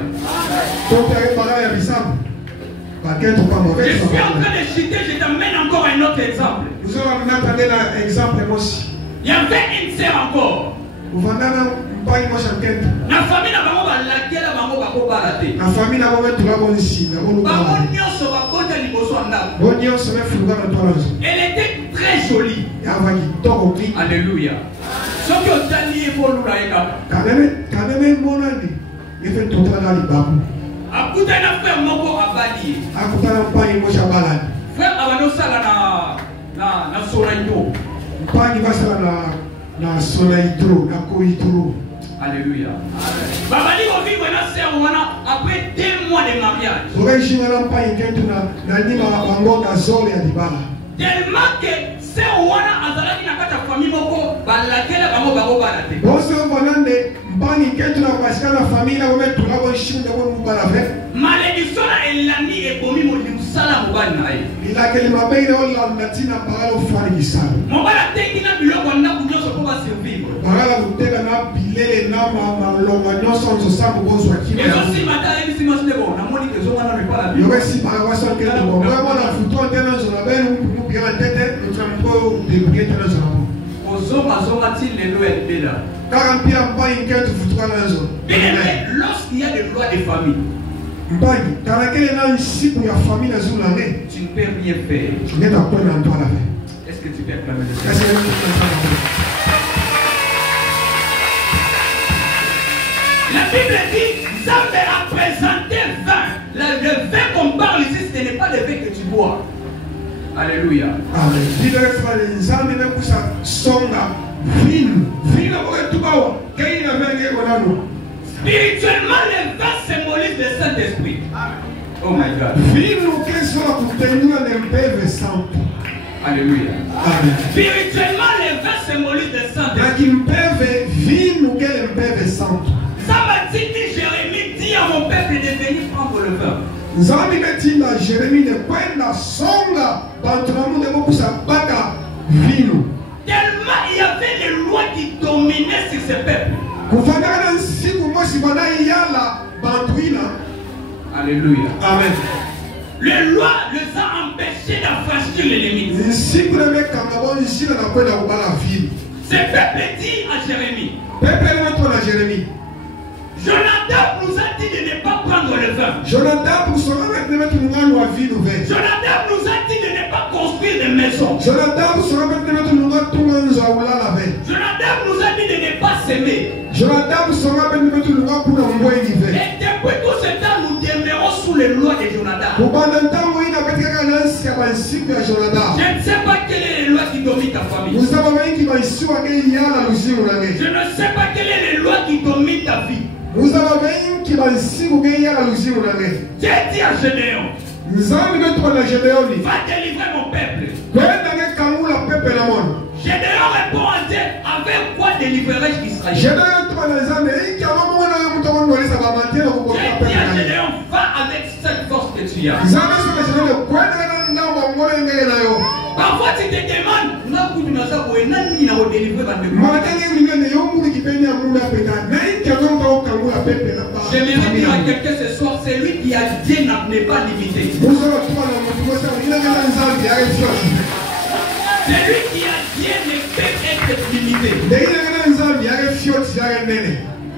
Je suis en train de citer, je t'amène encore un autre exemple. Il y avait une sœur encore. La famille n'a pas laquelle bango bako balate. La famille n'a pas bango nyonso bakota liboso ndako. Elle était très jolie. Alléluia. Soki otali evolula eka. Kaneme monani. Efe totala libabu. Akuta na frère moko abali. Akuta na pai mo shabala. Frère abano sala na soraito. Pai va sala na soraito, na koitro. Alléluia. Babali ko vivre na sœur wana après 2 mois de mariage. Tellement que sœur wana azalaki na kata famille moko balakela bango bango balate. Malédiction na elani ebomi molimsala mobali na ye. Mobali atengi na biloko na kunyoso po ba survivre. Ezosi matala ebisi mwasi nebo na moni ke zonga na mepala bi. Zonga ti lelo elbela. Lorsqu'il y a des lois de famille, tu ne peux rien faire. Est-ce que tu peux acclamer le Seigneur? La Bible dit, Zambé a présenté vin. Le vin qu'on parle ici, ce n'est pas le vin que tu bois. Alléluia. Amen. Spirituellement, le vin symbolise le Saint-Esprit. Oh my God. Alléluia. Amen. Spirituellement, le vin symbolise le Saint-Esprit. Ça m'a dit, Jérémie, dis à mon peuple de venir prendre le vin. Tellement il y avait les lois qui dominaient sur ce peuple. Alléluia. Amen. Les lois les a empêchés d'affranchir l'ennemi. Ce peuple dit à Jérémie. Jonathan nous a dit de ne pas prendre le vin. Jonathan nous a dit de ne pas construire des maisons. Jonathan nous a dit de ne pas s'aimer. Et depuis tout ce temps, nous demeurons sous les lois de Jonathan. Je ne sais pas quelle est les lois qui dominent ta famille. Je ne sais pas quelle est les lois qui dominent ta vie. Dieu dit à Gédéon, va délivrer mon peuple. Gédéon répond à Dieu, avec quoi délivrerai-je Israël? Dieu dit à Gédéon, va avec cette force que tu as. Parfois tu te demandes, j'aimerais dire à quelqu'un ce soir, c'est lui qui a Dieu n'est pas limité. Celui qui a Dieu ne peut être limité.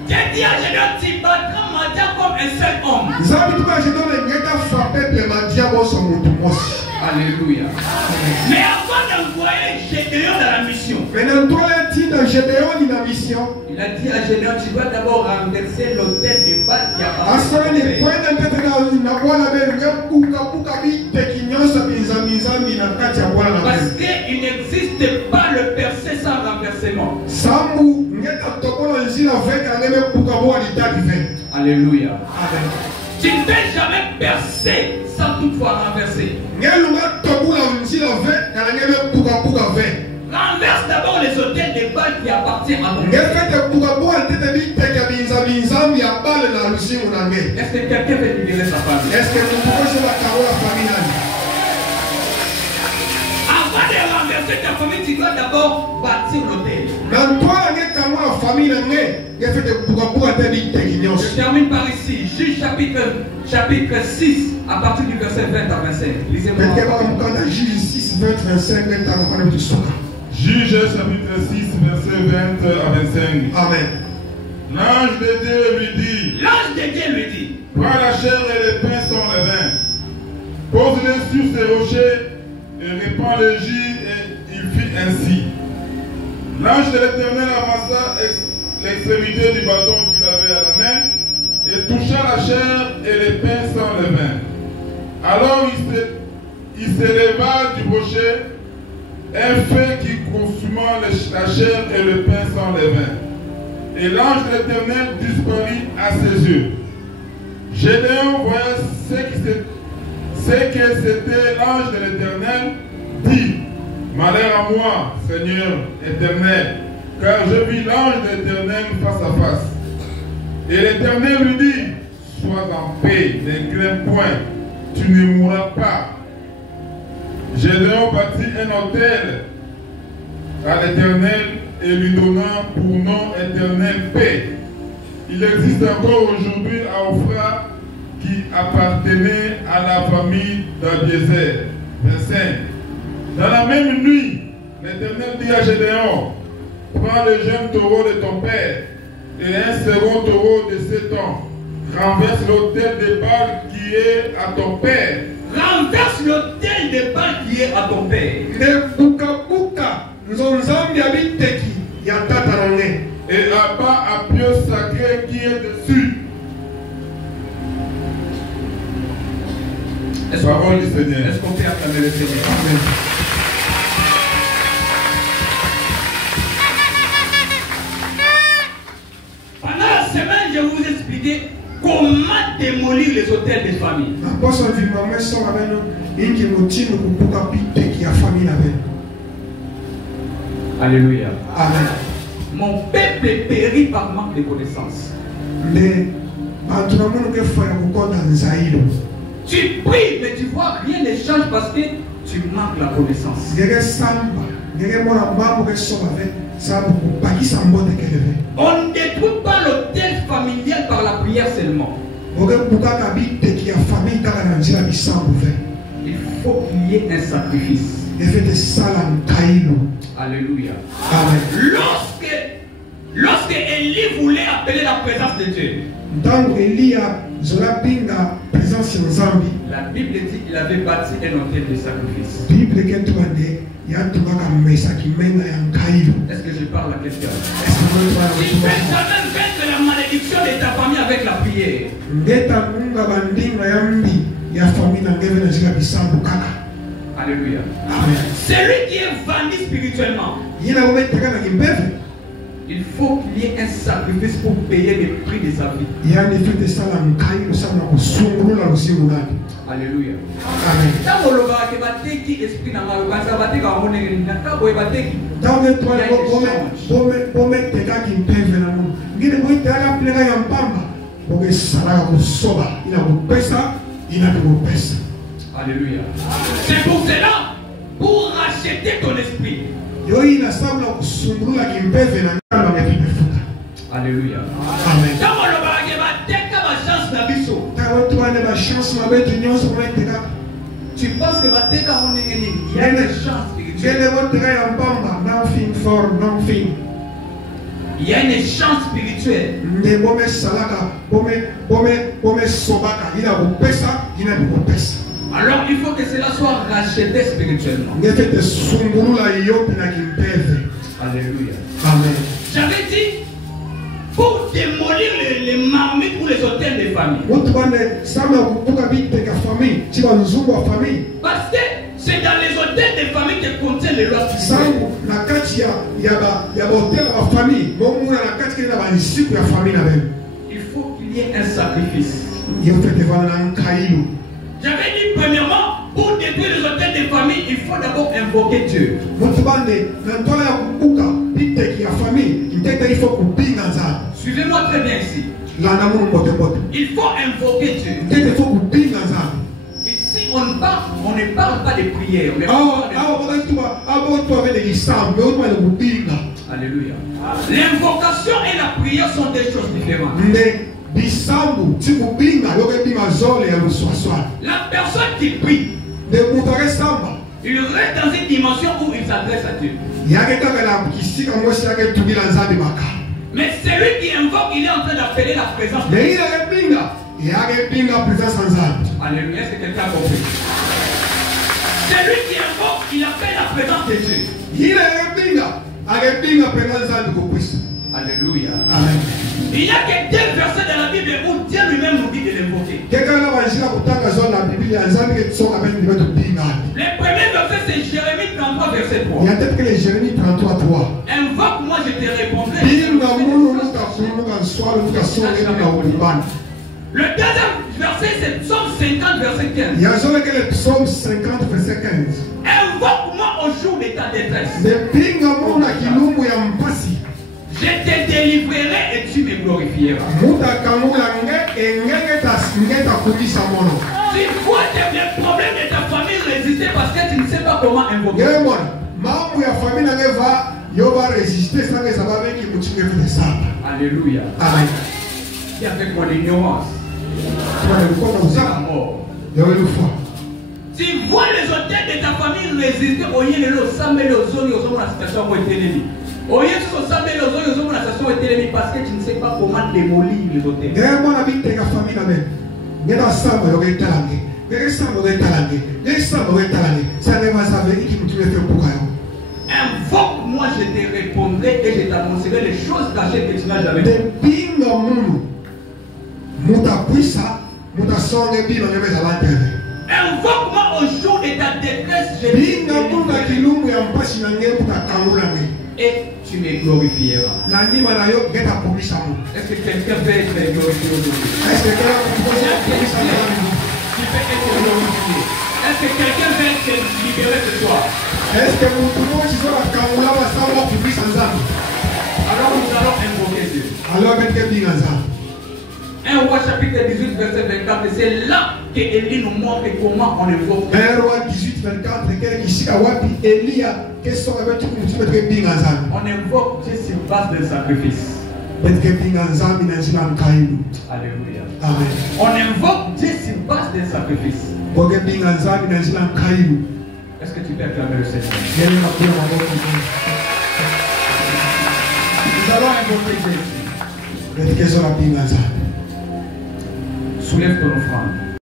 Dieu dit à Gédéon, tu battras Madia comme un seul homme. Alléluia. Mais avant d'envoyer Gédéon dans la mission, il a dit à Gédéon, tu dois d'abord renverser l'autel de Baal qui appartient à parce qu'il n'existe pas le percé sans renversement. Alléluia. Tu ne peux jamais percer sans toutefois renverser. Renverse d'abord les hôtels de Baal qui appartiennent à ton Père. Est-ce que quelqu'un veut libérer sa famille? Avant de renverser ta famille, tu dois d'abord bâtir l'hôtel. Je termine par ici. Juge chapitre 6, à partir du verset 20 à 25. Lisez-moi. Juge 6, 20, 25. Juge chapitre 6, verset 20 à 25. Amen. L'ange de Dieu lui dit. L'ange de Dieu lui dit. Prends la chair et les pains sans levain. Pose-les sur ces rochers et répands le jus, et il fit ainsi. L'ange de l'Éternel amassa l'extrémité du bâton qu'il avait à la main et toucha la chair et les pains sans levain. Alors il s'éleva du rocher un feu qui consuma la chair et le pain sans levain. Et l'ange de l'Éternel disparut à ses yeux. Gédéon voyait ce que c'était l'ange de l'Éternel, dit: Malheur à moi, Seigneur éternel, car je vis l'ange de l'Éternel face à face. Et l'Éternel lui dit: Sois en paix, ne crains point, tu ne mourras pas. Gédéon bâtit un autel à l'Éternel et lui donna pour nom éternel paix. Il existe encore aujourd'hui à Ophra qui appartenait à la famille d'Abiezer. Verset 5. Dans la même nuit, l'Éternel dit à Gédéon: Prends le jeune taureau de ton père et un second taureau de 7 ans. Renverse l'autel de Baal qui est à ton père. Renverse l'autel de Baal qui est à ton père. Et abat à pieu sacré qui est dessus. Parole du Seigneur. Est-ce qu'on peut acclamer le Seigneur? Amen. Pendant la semaine, je vais vous expliquer comment démolir les hôtels des familles. Alléluia. Amen. Mon peuple périt par manque de connaissances. Tu pries, mais tu vois, rien ne change parce que tu manques la connaissance. On ne détruit pas l'hôtel familial par la prière seulement. Il faut qu'il y ait un sacrifice. Alléluia. Amen. Lorsque Élie voulait appeler la présence de Dieu, la Bible dit qu'il avait bâti un hôtel de sacrifice. Est-ce que je parle à quelqu'un? Tu peux quand même vaincre la malédiction de ta famille avec la prière. Alléluia. Amen. Celui qui est vendu spirituellement, il faut qu'il y ait un sacrifice pour payer le prix de sa vie. Alléluia. Amen. Alléluia. C'est pour cela, pour racheter ton esprit. Alléluia. Amen. Tu penses que il y a une chance spirituelle. Il y a une chance spirituelle. Alors il faut que cela soit racheté spirituellement. Alléluia. Amen. J'avais dit, pour démolir les marmites ou les hôtels des familles. Parce que c'est dans les hôtels des familles que contient les lois spirituelles. Il faut qu'il y ait un sacrifice. J'avais dit premièrement, Pour détruire les hôtels des familles, il faut d'abord invoquer Dieu. Suivez-moi très bien ici. Il faut invoquer Dieu. Ici, on ne parle pas de prière. Alléluia. L'invocation et la prière sont des choses différentes. La personne qui prie, il reste dans une dimension où il s'adresse à Dieu. Mais celui qui invoque, il est en train d'appeler la présence de Dieu. Alléluia, est-ce que quelqu'un a compris? Celui qui invoque, il appelle la présence de Dieu. Alléluia. Amen. Il n'y a que deux versets dans la Bible où Dieu lui-même nous dit de l'invoquer. Le premier verset, c'est Jérémie 33, verset 3. Invoque-moi, je te répondrai. Le deuxième verset, c'est Psaume 50, verset 15. Invoque-moi au jour de ta détresse. Je te délivrerai et tu me glorifieras. Si tu vois des problèmes de ta famille résister parce que tu ne sais pas comment invoquer. Alléluia. Amen. Et avec mon ignorance, tu vois les hôtels de ta famille résister au lieu de l'eau, ça met aux zones aux la situation où est ennemie. Au lieu de ça met aux zones la situation est ennemie parce que tu ne sais pas comment démolir les hôtels. Invoque-moi, je te répondrai et je t'annoncerai les choses cachées que tu n'as jamais vues. Invoque-moi au jour de ta détresse, je te et tu me glorifieras. Est-ce que quelqu'un veut être glorifié aujourd'hui? Est-ce que quelqu'un veut être libéré ce soir? Alors nous allons invoquer Dieu. 1 Roi chapitre 18 verset 24, c'est là que Élie nous montre comment on invoque. 1 Roi 18 24, on invoque Dieu sur base d'un sacrifice. Alléluia. Amen. On invoque Dieu sur base d'un sacrifice. Est-ce que tu peux acclamer le Seigneur? Nous allons invoquer Jésus. Soulève ton offrande.